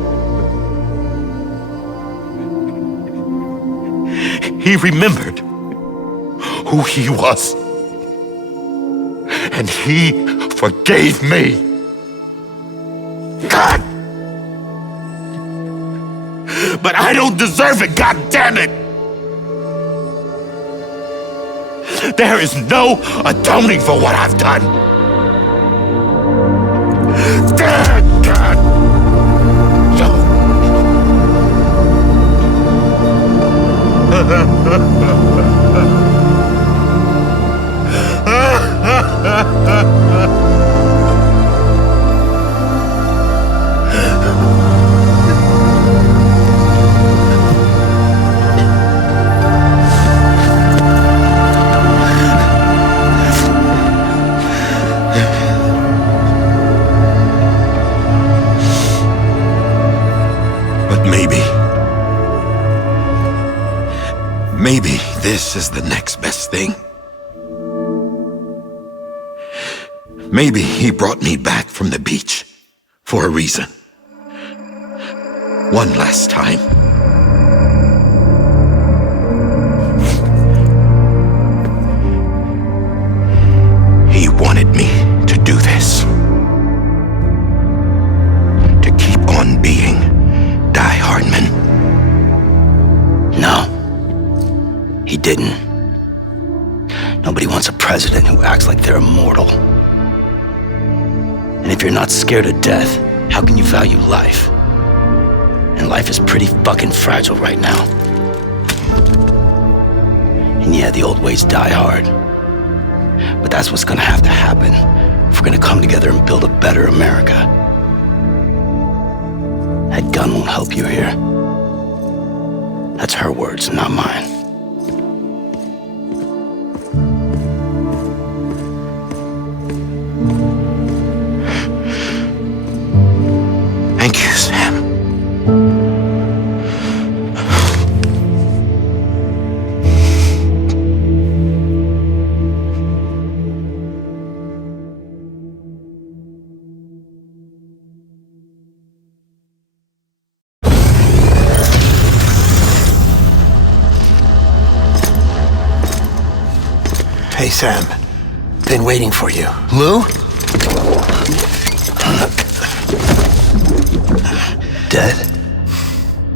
he remembered who he was. And he forgave me. God! But I don't deserve it, God damn it! There is no atoning for what I've done. Damn, God! Maybe this is the next best thing. Maybe he brought me back from the beach for a reason. One last time. He wanted me to do this. To keep on being Die Hardman. No. He didn't. Nobody wants a president who acts like they're immortal. And if you're not scared of death, how can you value life? And life is pretty fucking fragile right now. And yeah, the old ways die hard. But that's what's gonna have to happen if we're gonna come together and build a better America. That gun won't help you here. That's her words, not mine. Thank you, Sam. Hey, Sam. Been waiting for you. Lou? Dead?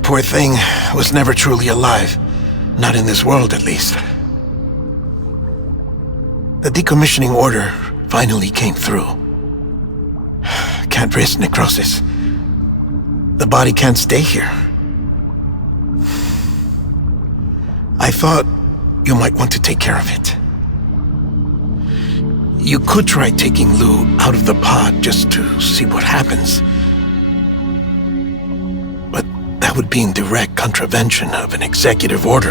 Poor thing was never truly alive. Not in this world, at least. The decommissioning order finally came through. Can't risk necrosis. The body can't stay here. I thought you might want to take care of it. You could try taking Lou out of the pod just to see what happens. But that would be in direct contravention of an executive order.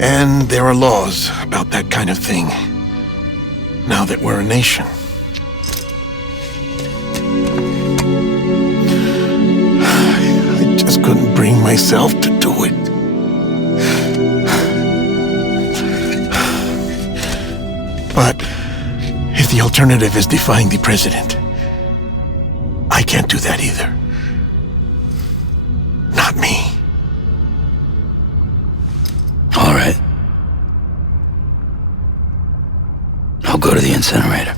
And there are laws about that kind of thing, now that we're a nation. I just couldn't bring myself to do it. But if the alternative is defying the president, I can't do that either. Not me. All right. I'll go to the incinerator.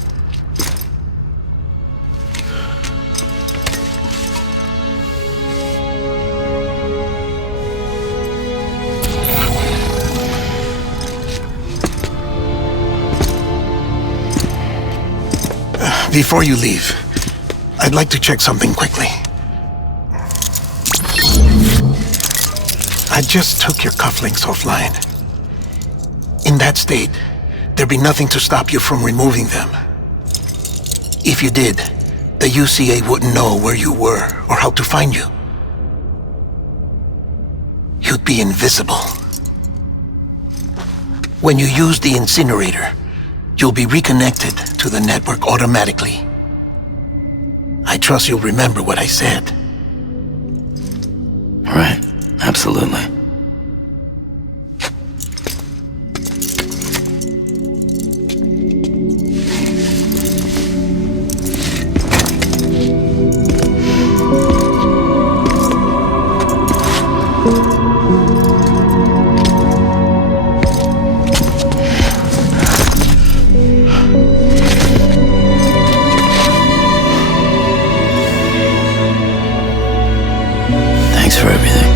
Before you leave, I'd like to check something quickly. I just took your cufflinks offline. In that state, there'd be nothing to stop you from removing them. If you did, the UCA wouldn't know where you were or how to find you. You'd be invisible. When you use the incinerator, you'll be reconnected to the network automatically. I trust you'll remember what I said. Right, absolutely. Thanks for everything.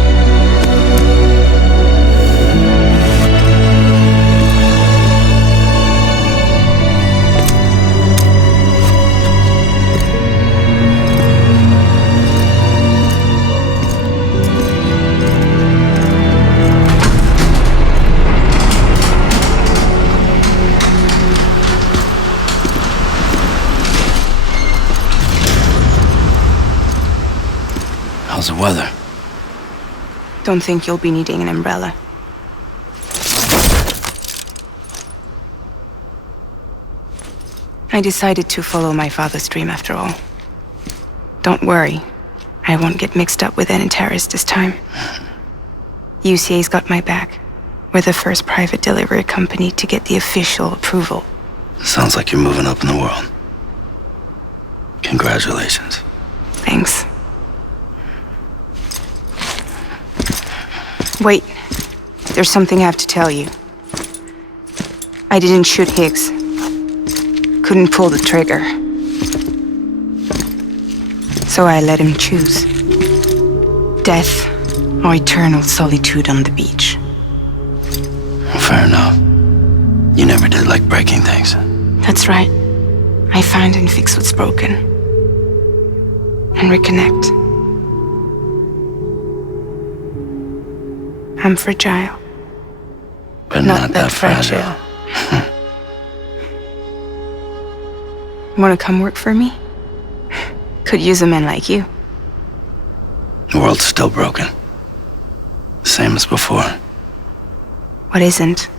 How's the weather? Don't think you'll be needing an umbrella. I decided to follow my father's dream after all. Don't worry, I won't get mixed up with any terrorists this time. UCA's got my back. We're the first private delivery company to get the official approval. Sounds like you're moving up in the world. Congratulations. Thanks. Wait, there's something I have to tell you. I didn't shoot Higgs. Couldn't pull the trigger. So I let him choose. Death or eternal solitude on the beach. Fair enough. You never did like breaking things. That's right. I find and fix what's broken. And reconnect. I'm fragile. But not that fragile. Wanna come work for me? Could use a man like you. The world's still broken. Same as before. What isn't?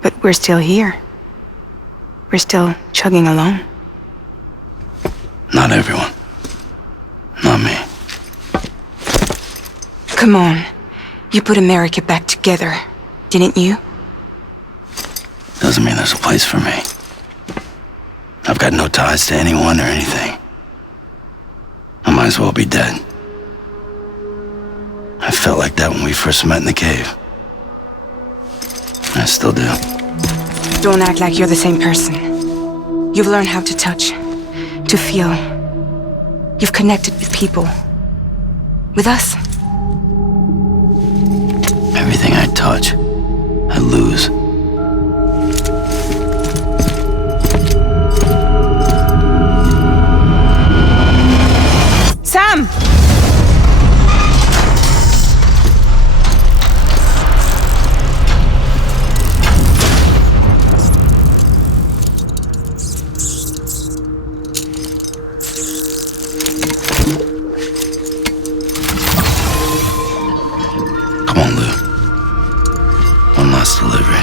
But we're still here. We're still chugging along. Not everyone. Not me. Come on. You put America back together, didn't you? Doesn't mean there's a place for me. I've got no ties to anyone or anything. I might as well be dead. I felt like that when we first met in the cave. I still do. Don't act like you're the same person. You've learned how to touch, to feel. You've connected with people. With us. Everything I touch, I lose. Sam! Come on, Lou. One last delivery.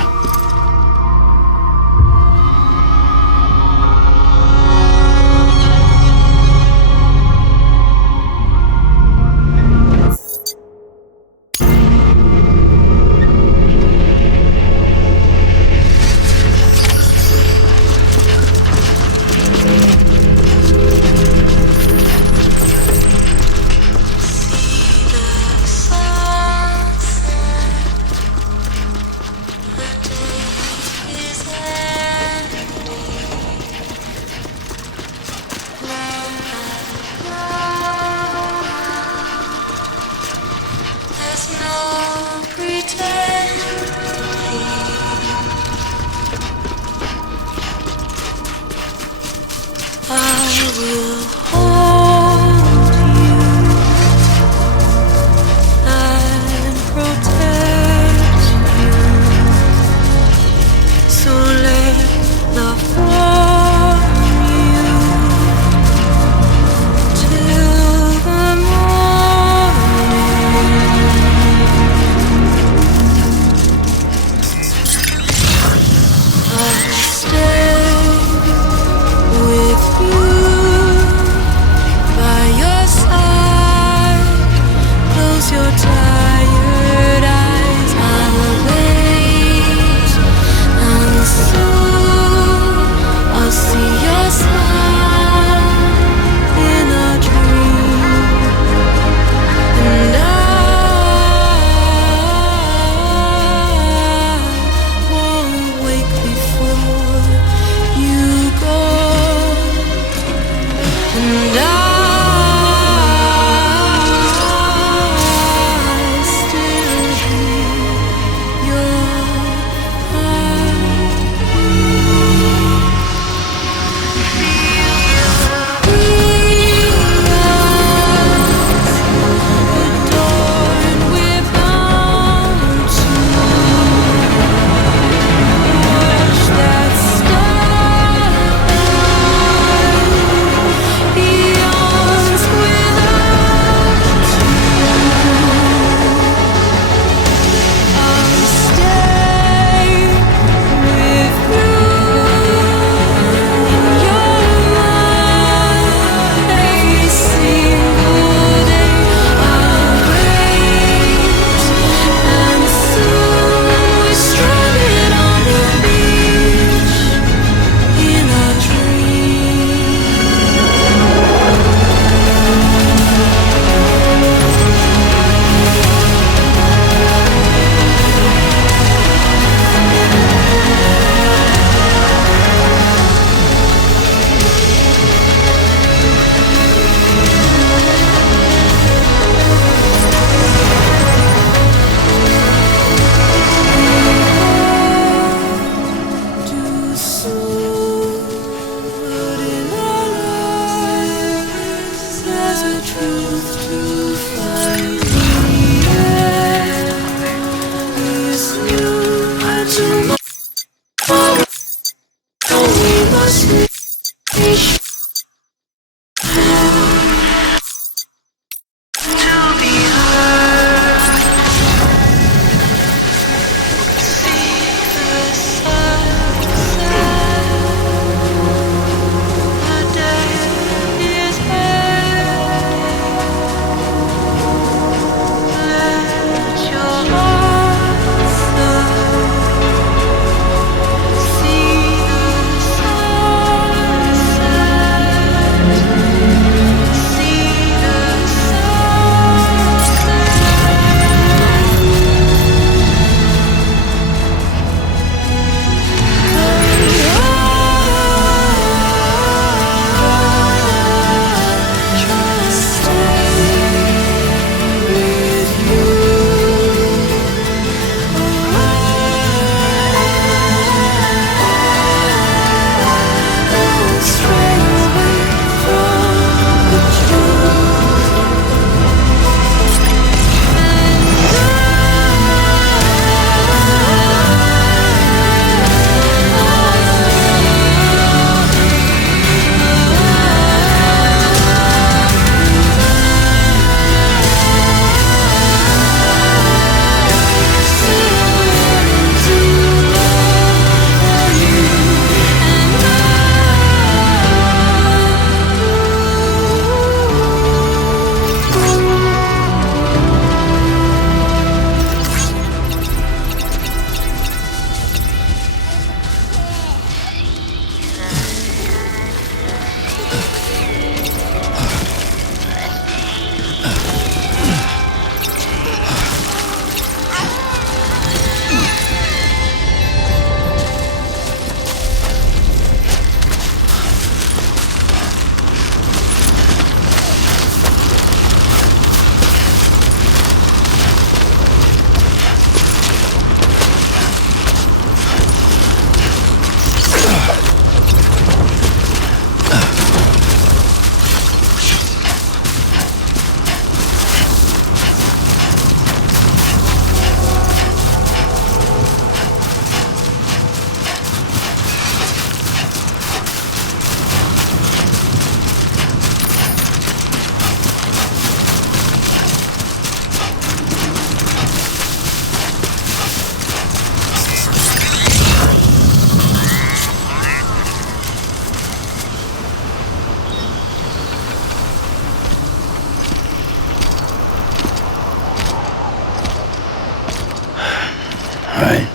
Right.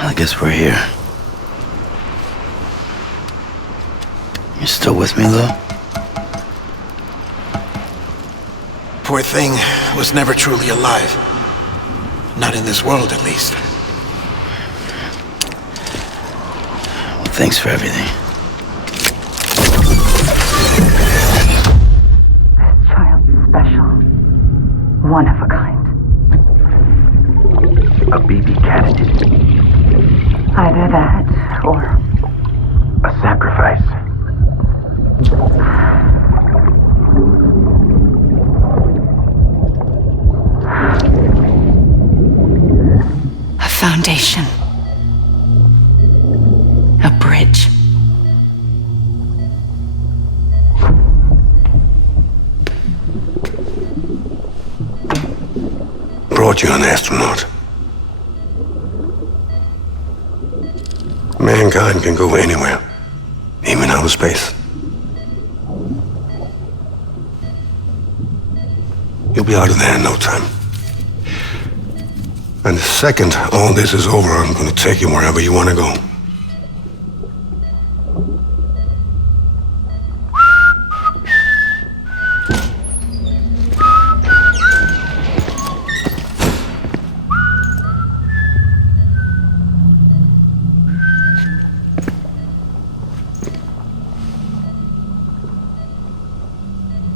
I guess we're here. You still with me, though? Poor thing was never truly alive. Not in this world, at least. Well, thanks for everything. This child's special. One of a kind. A baby candidate. Either that, or A sacrifice. A foundation. A bridge. Brought you an astronaut. Mankind can go anywhere, even outer space. You'll be out of there in no time. And the second all this is over, I'm gonna take you wherever you wanna go.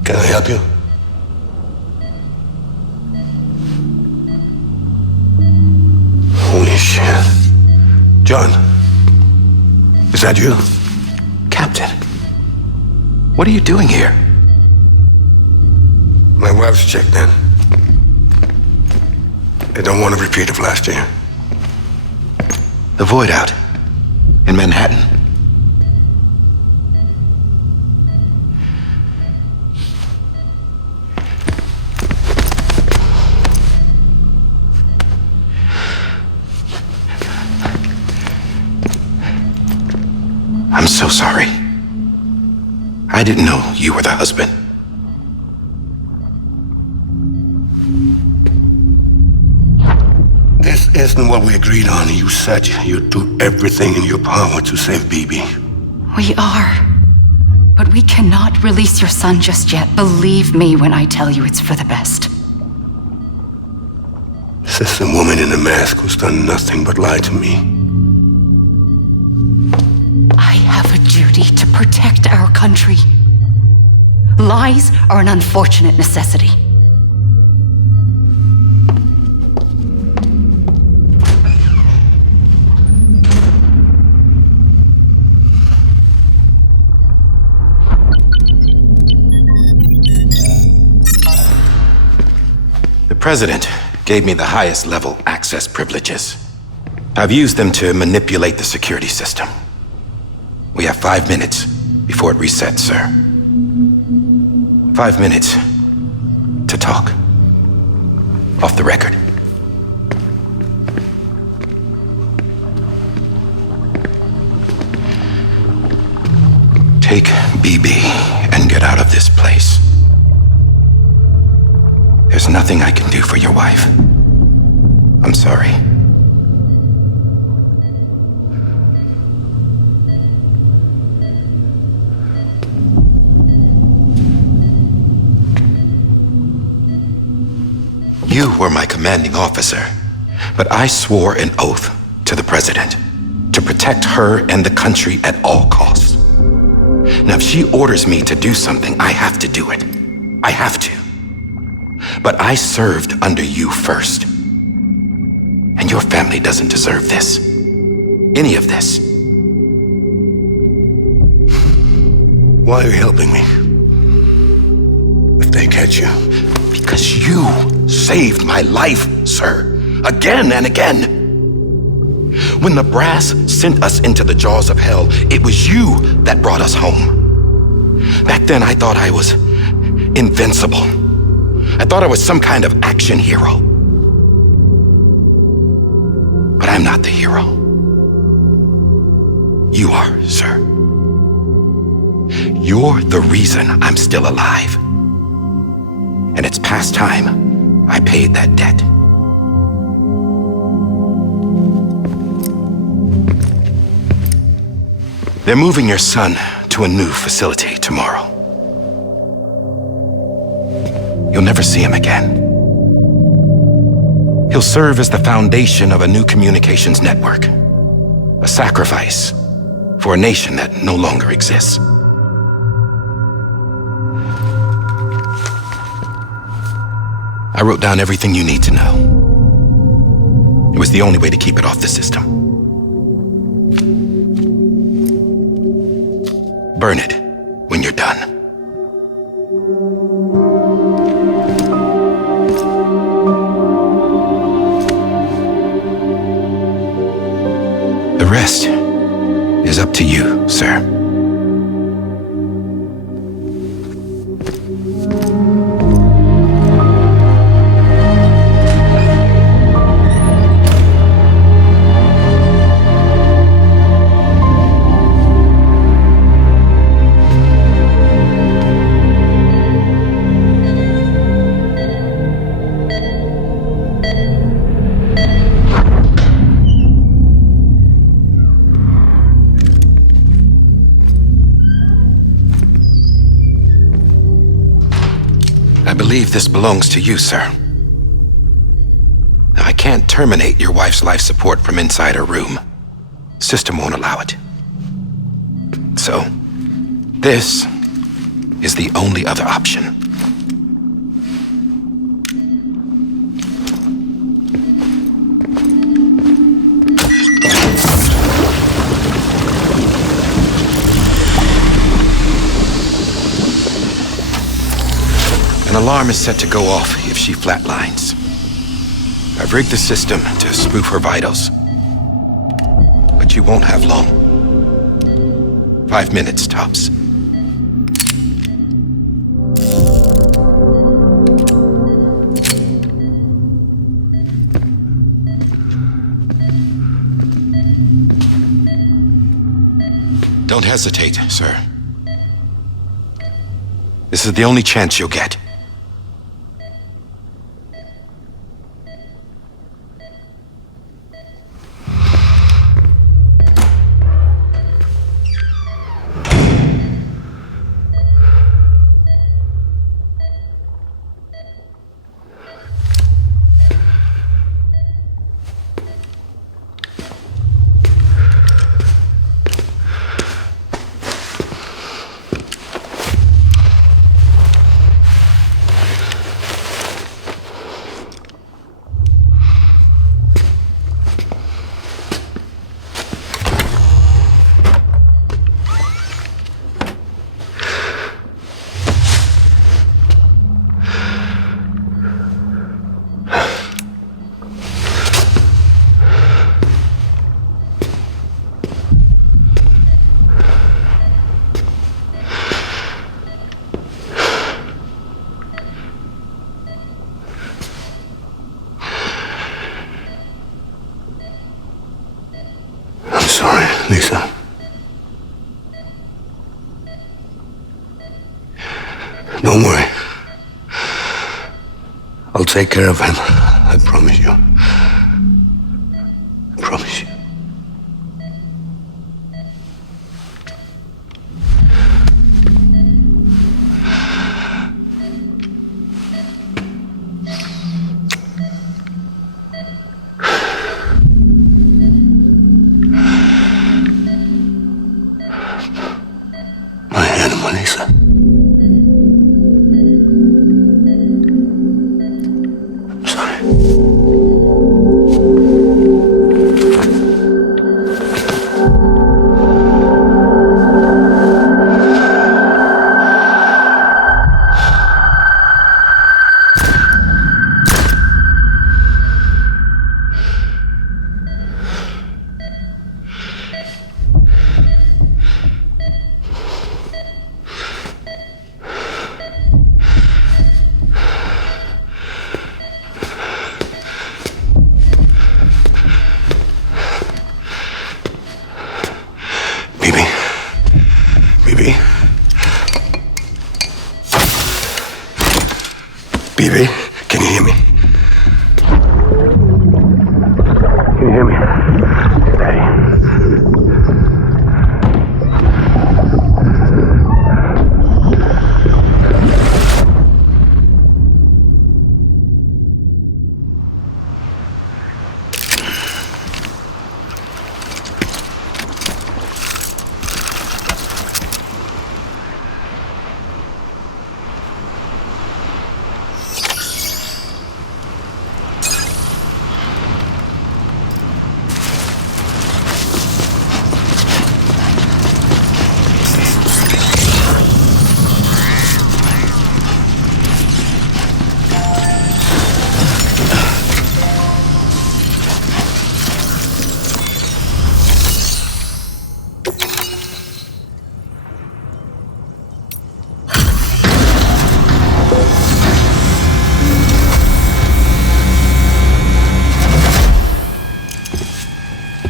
Can I help you? Holy shit. John, is that you? Captain, what are you doing here? My wife's checked in. They don't want a repeat of last year. The Void Out in Manhattan. I'm so sorry. I didn't know you were the husband. This isn't what we agreed on. You said you'd do everything in your power to save Bibi. We are. But we cannot release your son just yet. Believe me when I tell you it's for the best. This is a woman in a mask who's done nothing but lie to me. I have a duty to protect our country. Lies are an unfortunate necessity. The President gave me the highest level access privileges. I've used them to manipulate the security system. We have 5 minutes before it resets, sir. 5 minutes to talk. Off the record. Take BB and get out of this place. There's nothing I can do for your wife. I'm sorry. You were my commanding officer, but I swore an oath to the President to protect her and the country at all costs. Now, if she orders me to do something, I have to do it. I have to. But I served under you first. And your family doesn't deserve this. Any of this. Why are you helping me? If they catch you. Because you saved my life, sir. Again and again. When the brass sent us into the jaws of hell, it was you that brought us home. Back then, I thought I was invincible. I thought I was some kind of action hero. But I'm not the hero. You are, sir. You're the reason I'm still alive. And it's past time I paid that debt. They're moving your son to a new facility tomorrow. You'll never see him again. He'll serve as the foundation of a new communications network. A sacrifice for a nation that no longer exists. I wrote down everything you need to know. It was the only way to keep it off the system. Burn it when you're done. The rest is up to you, sir. I believe this belongs to you, sir. Now, I can't terminate your wife's life support from inside her room. System won't allow it. So, this is the only other option. An alarm is set to go off if she flatlines. I've rigged the system to spoof her vitals. but you won't have long. 5 minutes, tops. Don't hesitate, sir. This is the only chance you'll get. Sorry, Lisa. Don't worry. I'll take care of him. I promise you. I promise you. Lisa. I'm sorry. BB, can you hear me? Can you hear me? Steady.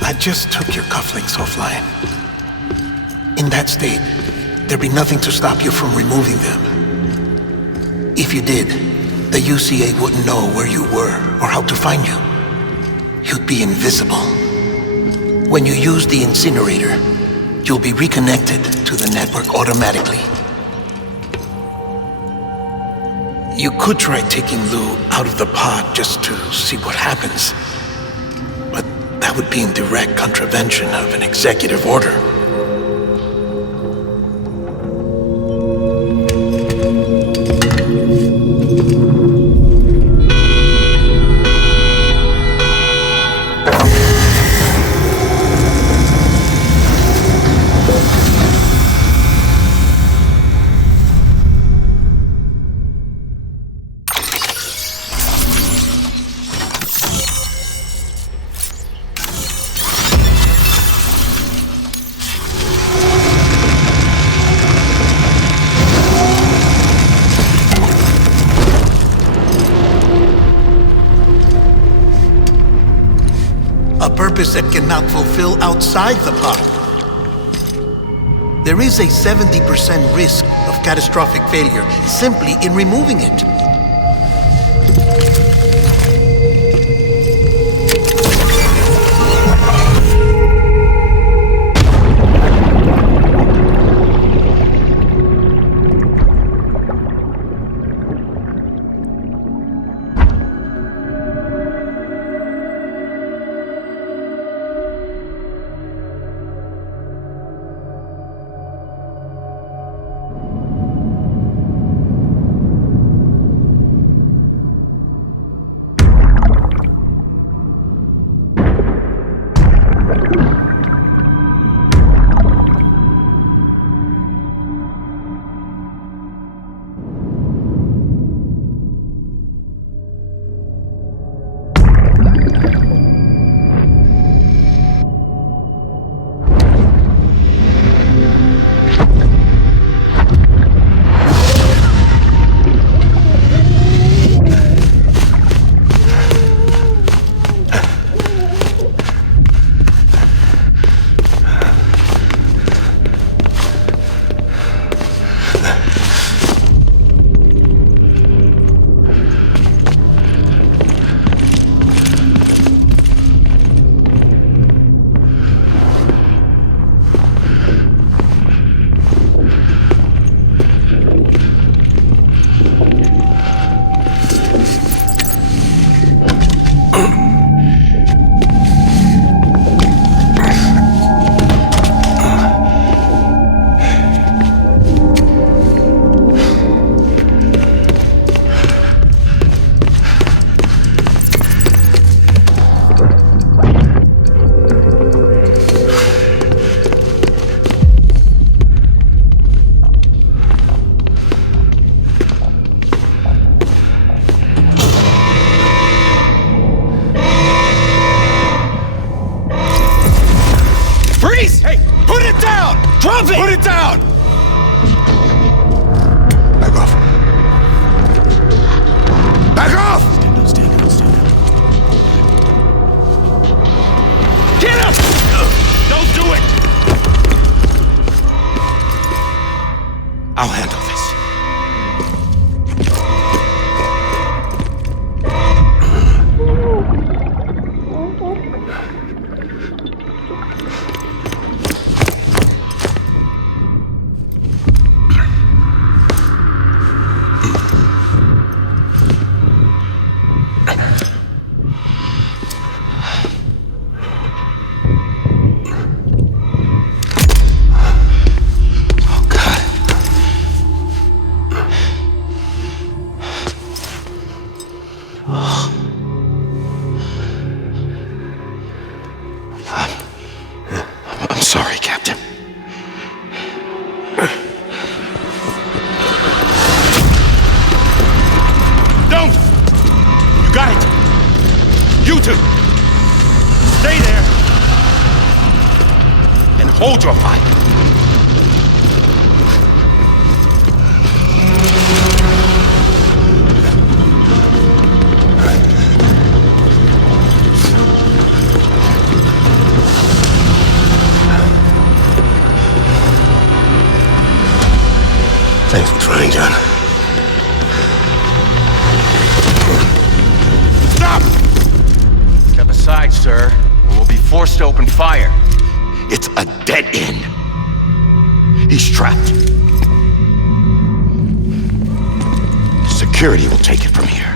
I just took your cufflinks offline. In that state, there'd be nothing to stop you from removing them. If you did, the UCA wouldn't know where you were or how to find you. You'd be invisible. When you use the incinerator, you'll be reconnected to the network automatically. You could try taking Lou out of the pod just to see what happens. But that would be in direct contravention of an executive order. A purpose that cannot fulfill outside the pod. There is a 70% risk of catastrophic failure simply in removing it. Put it down! Back off. Back off! Stand down. Get him! Don't do it! I'll handle this. I'm sorry, Captain. Don't! You got it! You two! Stay there! And hold your fire! Thanks for trying, John. Stop! Step aside, sir, or we'll be forced to open fire. It's a dead end. He's trapped. Security will take it from here.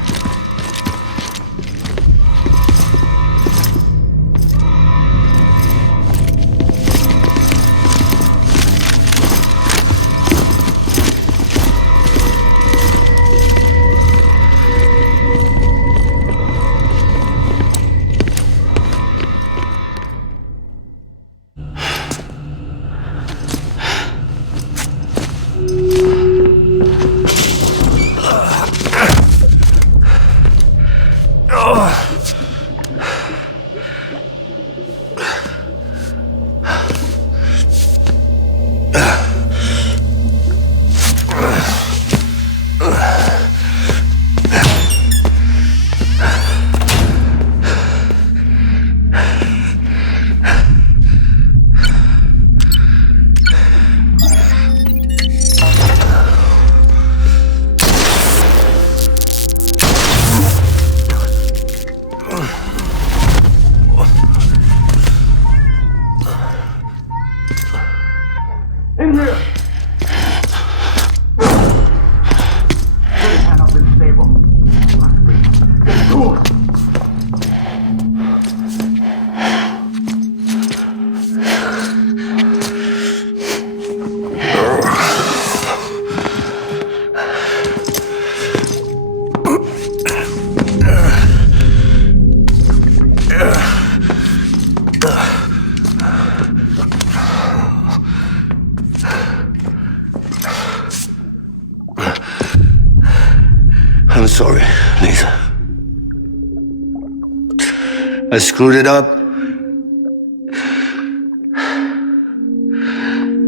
I screwed it up.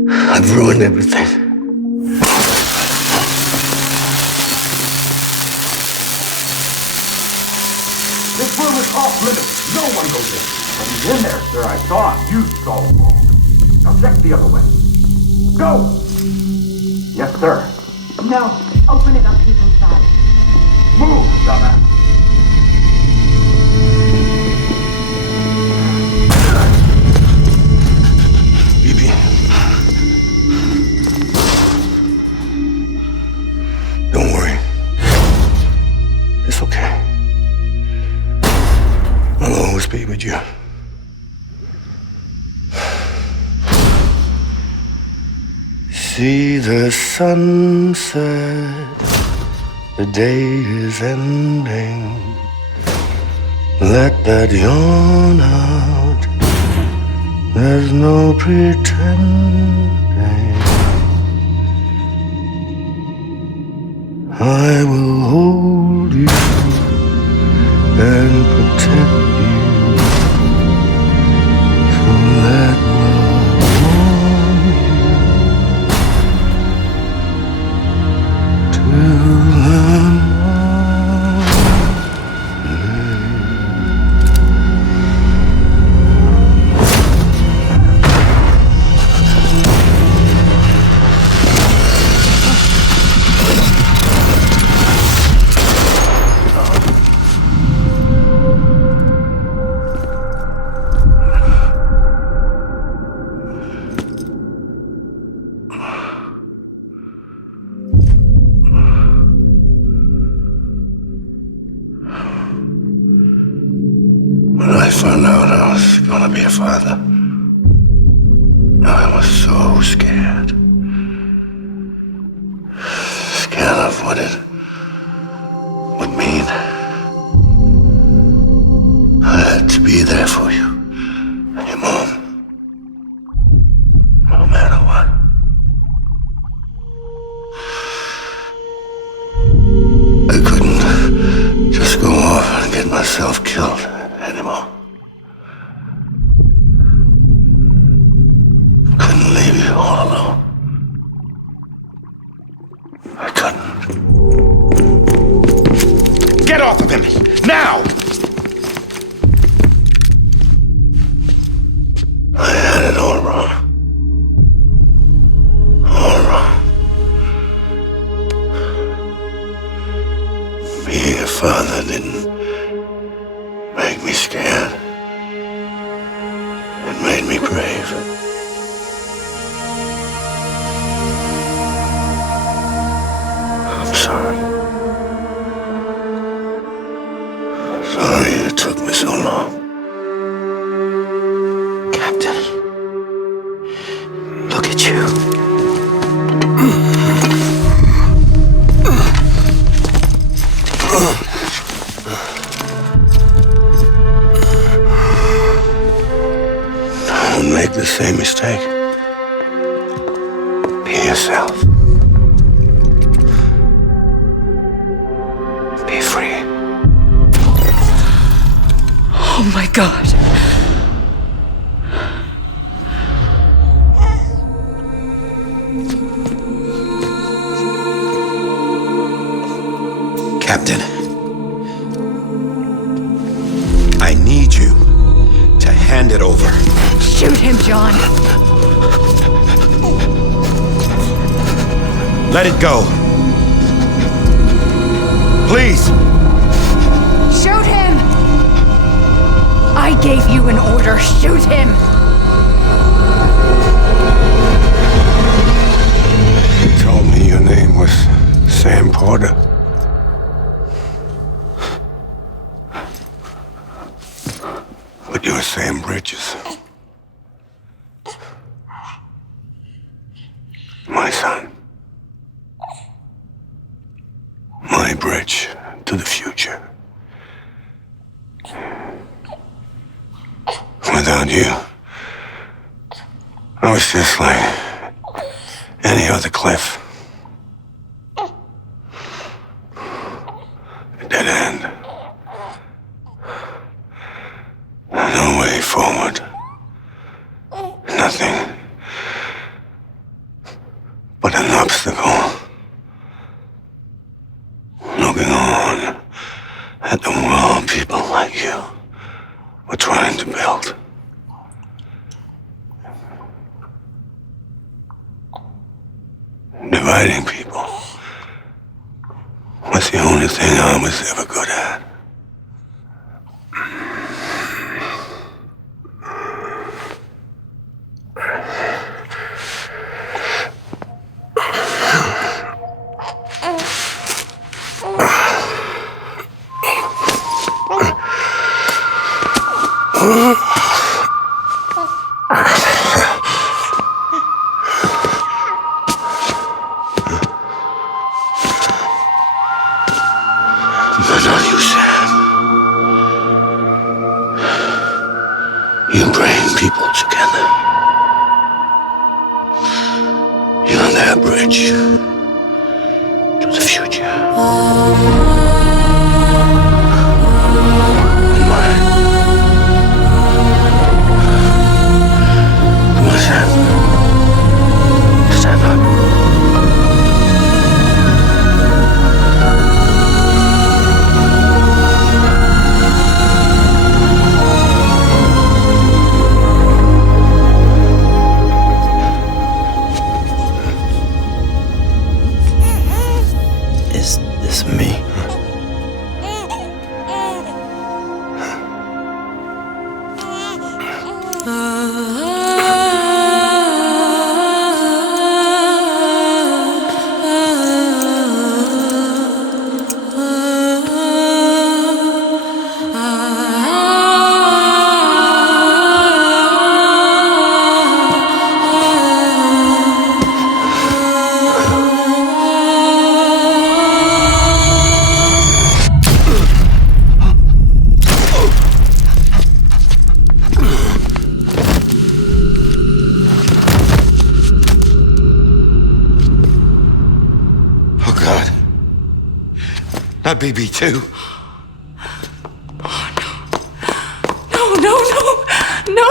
I've ruined everything. This room is off limits. No one goes in. When he's in there, sir, I saw him use the wall. Now check the other way. Go! Yes, sir. No. Open it up. He's inside. Move, dumbass. Bibi. Don't worry. It's okay. I'll always be with you. See the sunset, the day is ending. Let that yawn out, there's no pretending. I will hold you and protect you. So let love warm you till the When I found out I was gonna be a father, I was so scared. Scared of what it would mean. I had to be there for you and your mom, no matter what. I couldn't just go off and get myself killed anymore. Couldn't leave you all alone. I couldn't. Get off of him! Now! I had it all wrong. All wrong. Being a father didn't make me scared. It made me brave. I'm sorry. Sorry it took me so long. Captain, look at you. Don't make the same mistake. Be yourself. Be free. Oh my God. Captain, I need you to hand it over. Shoot him, John. Let it go. Please. Shoot him! I gave you an order. Shoot him! You told me your name was Sam Porter. But you're Sam Bridges. My son. My bridge to the future. Without you, I was just like any other cliff. A dead end. forward. Nothing but an obstacle. Looking on at the world people like you were trying to build. Dividing people was the only thing I was ever good at. But not you, Sam. You bring people together. You're their bridge to the future. Mine. Come on, Sam. Stand up. Is this me? Oh, God. Not BB2. No, no, no, no!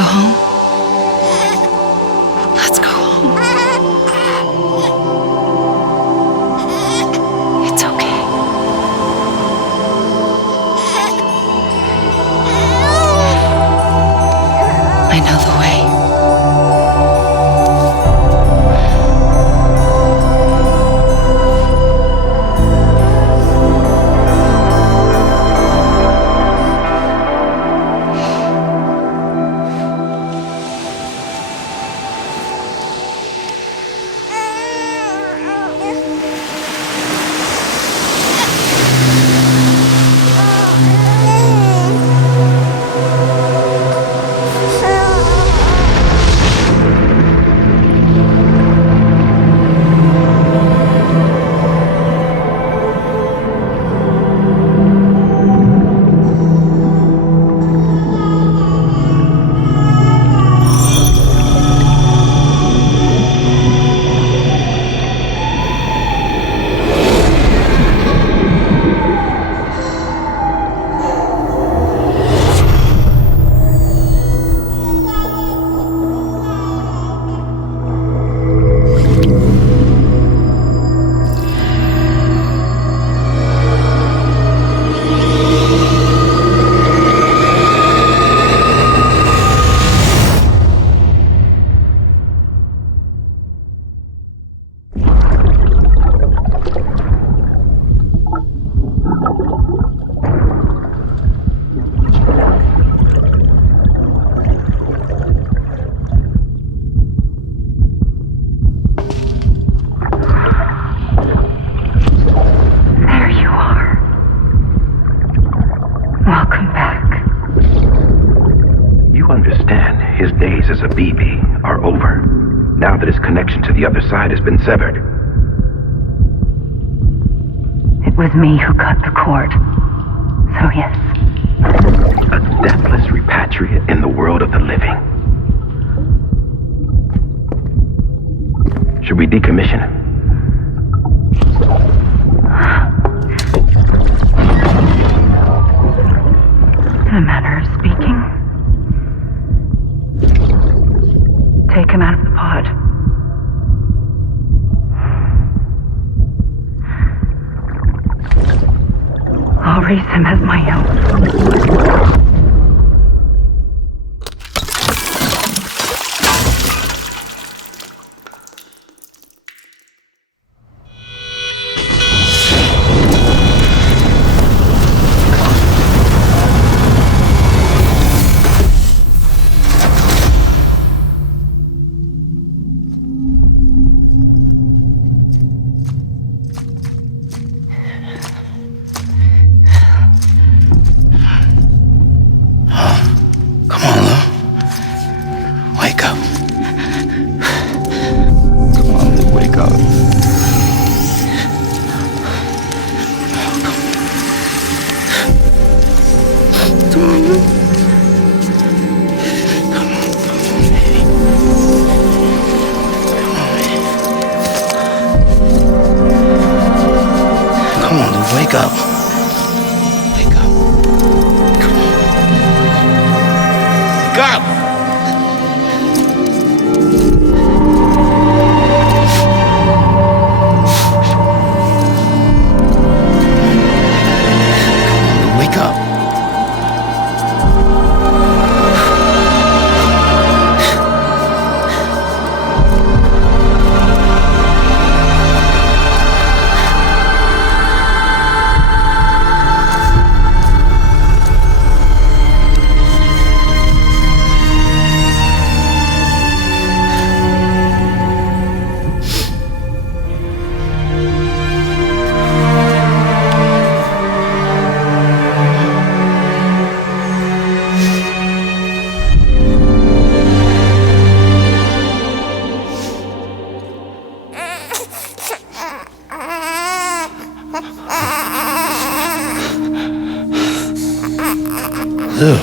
go home? Let's go home. It's okay. I know the way. As a BB are over, now that his connection to the other side has been severed. It was me who cut the cord. So yes. A deathless repatriate in the world of the living. Should we decommission him? In a manner of speaking. Take him out of the pod. I'll raise him as my own. Wake up. Wake up. Come on. Wake up! Wake up. Ew.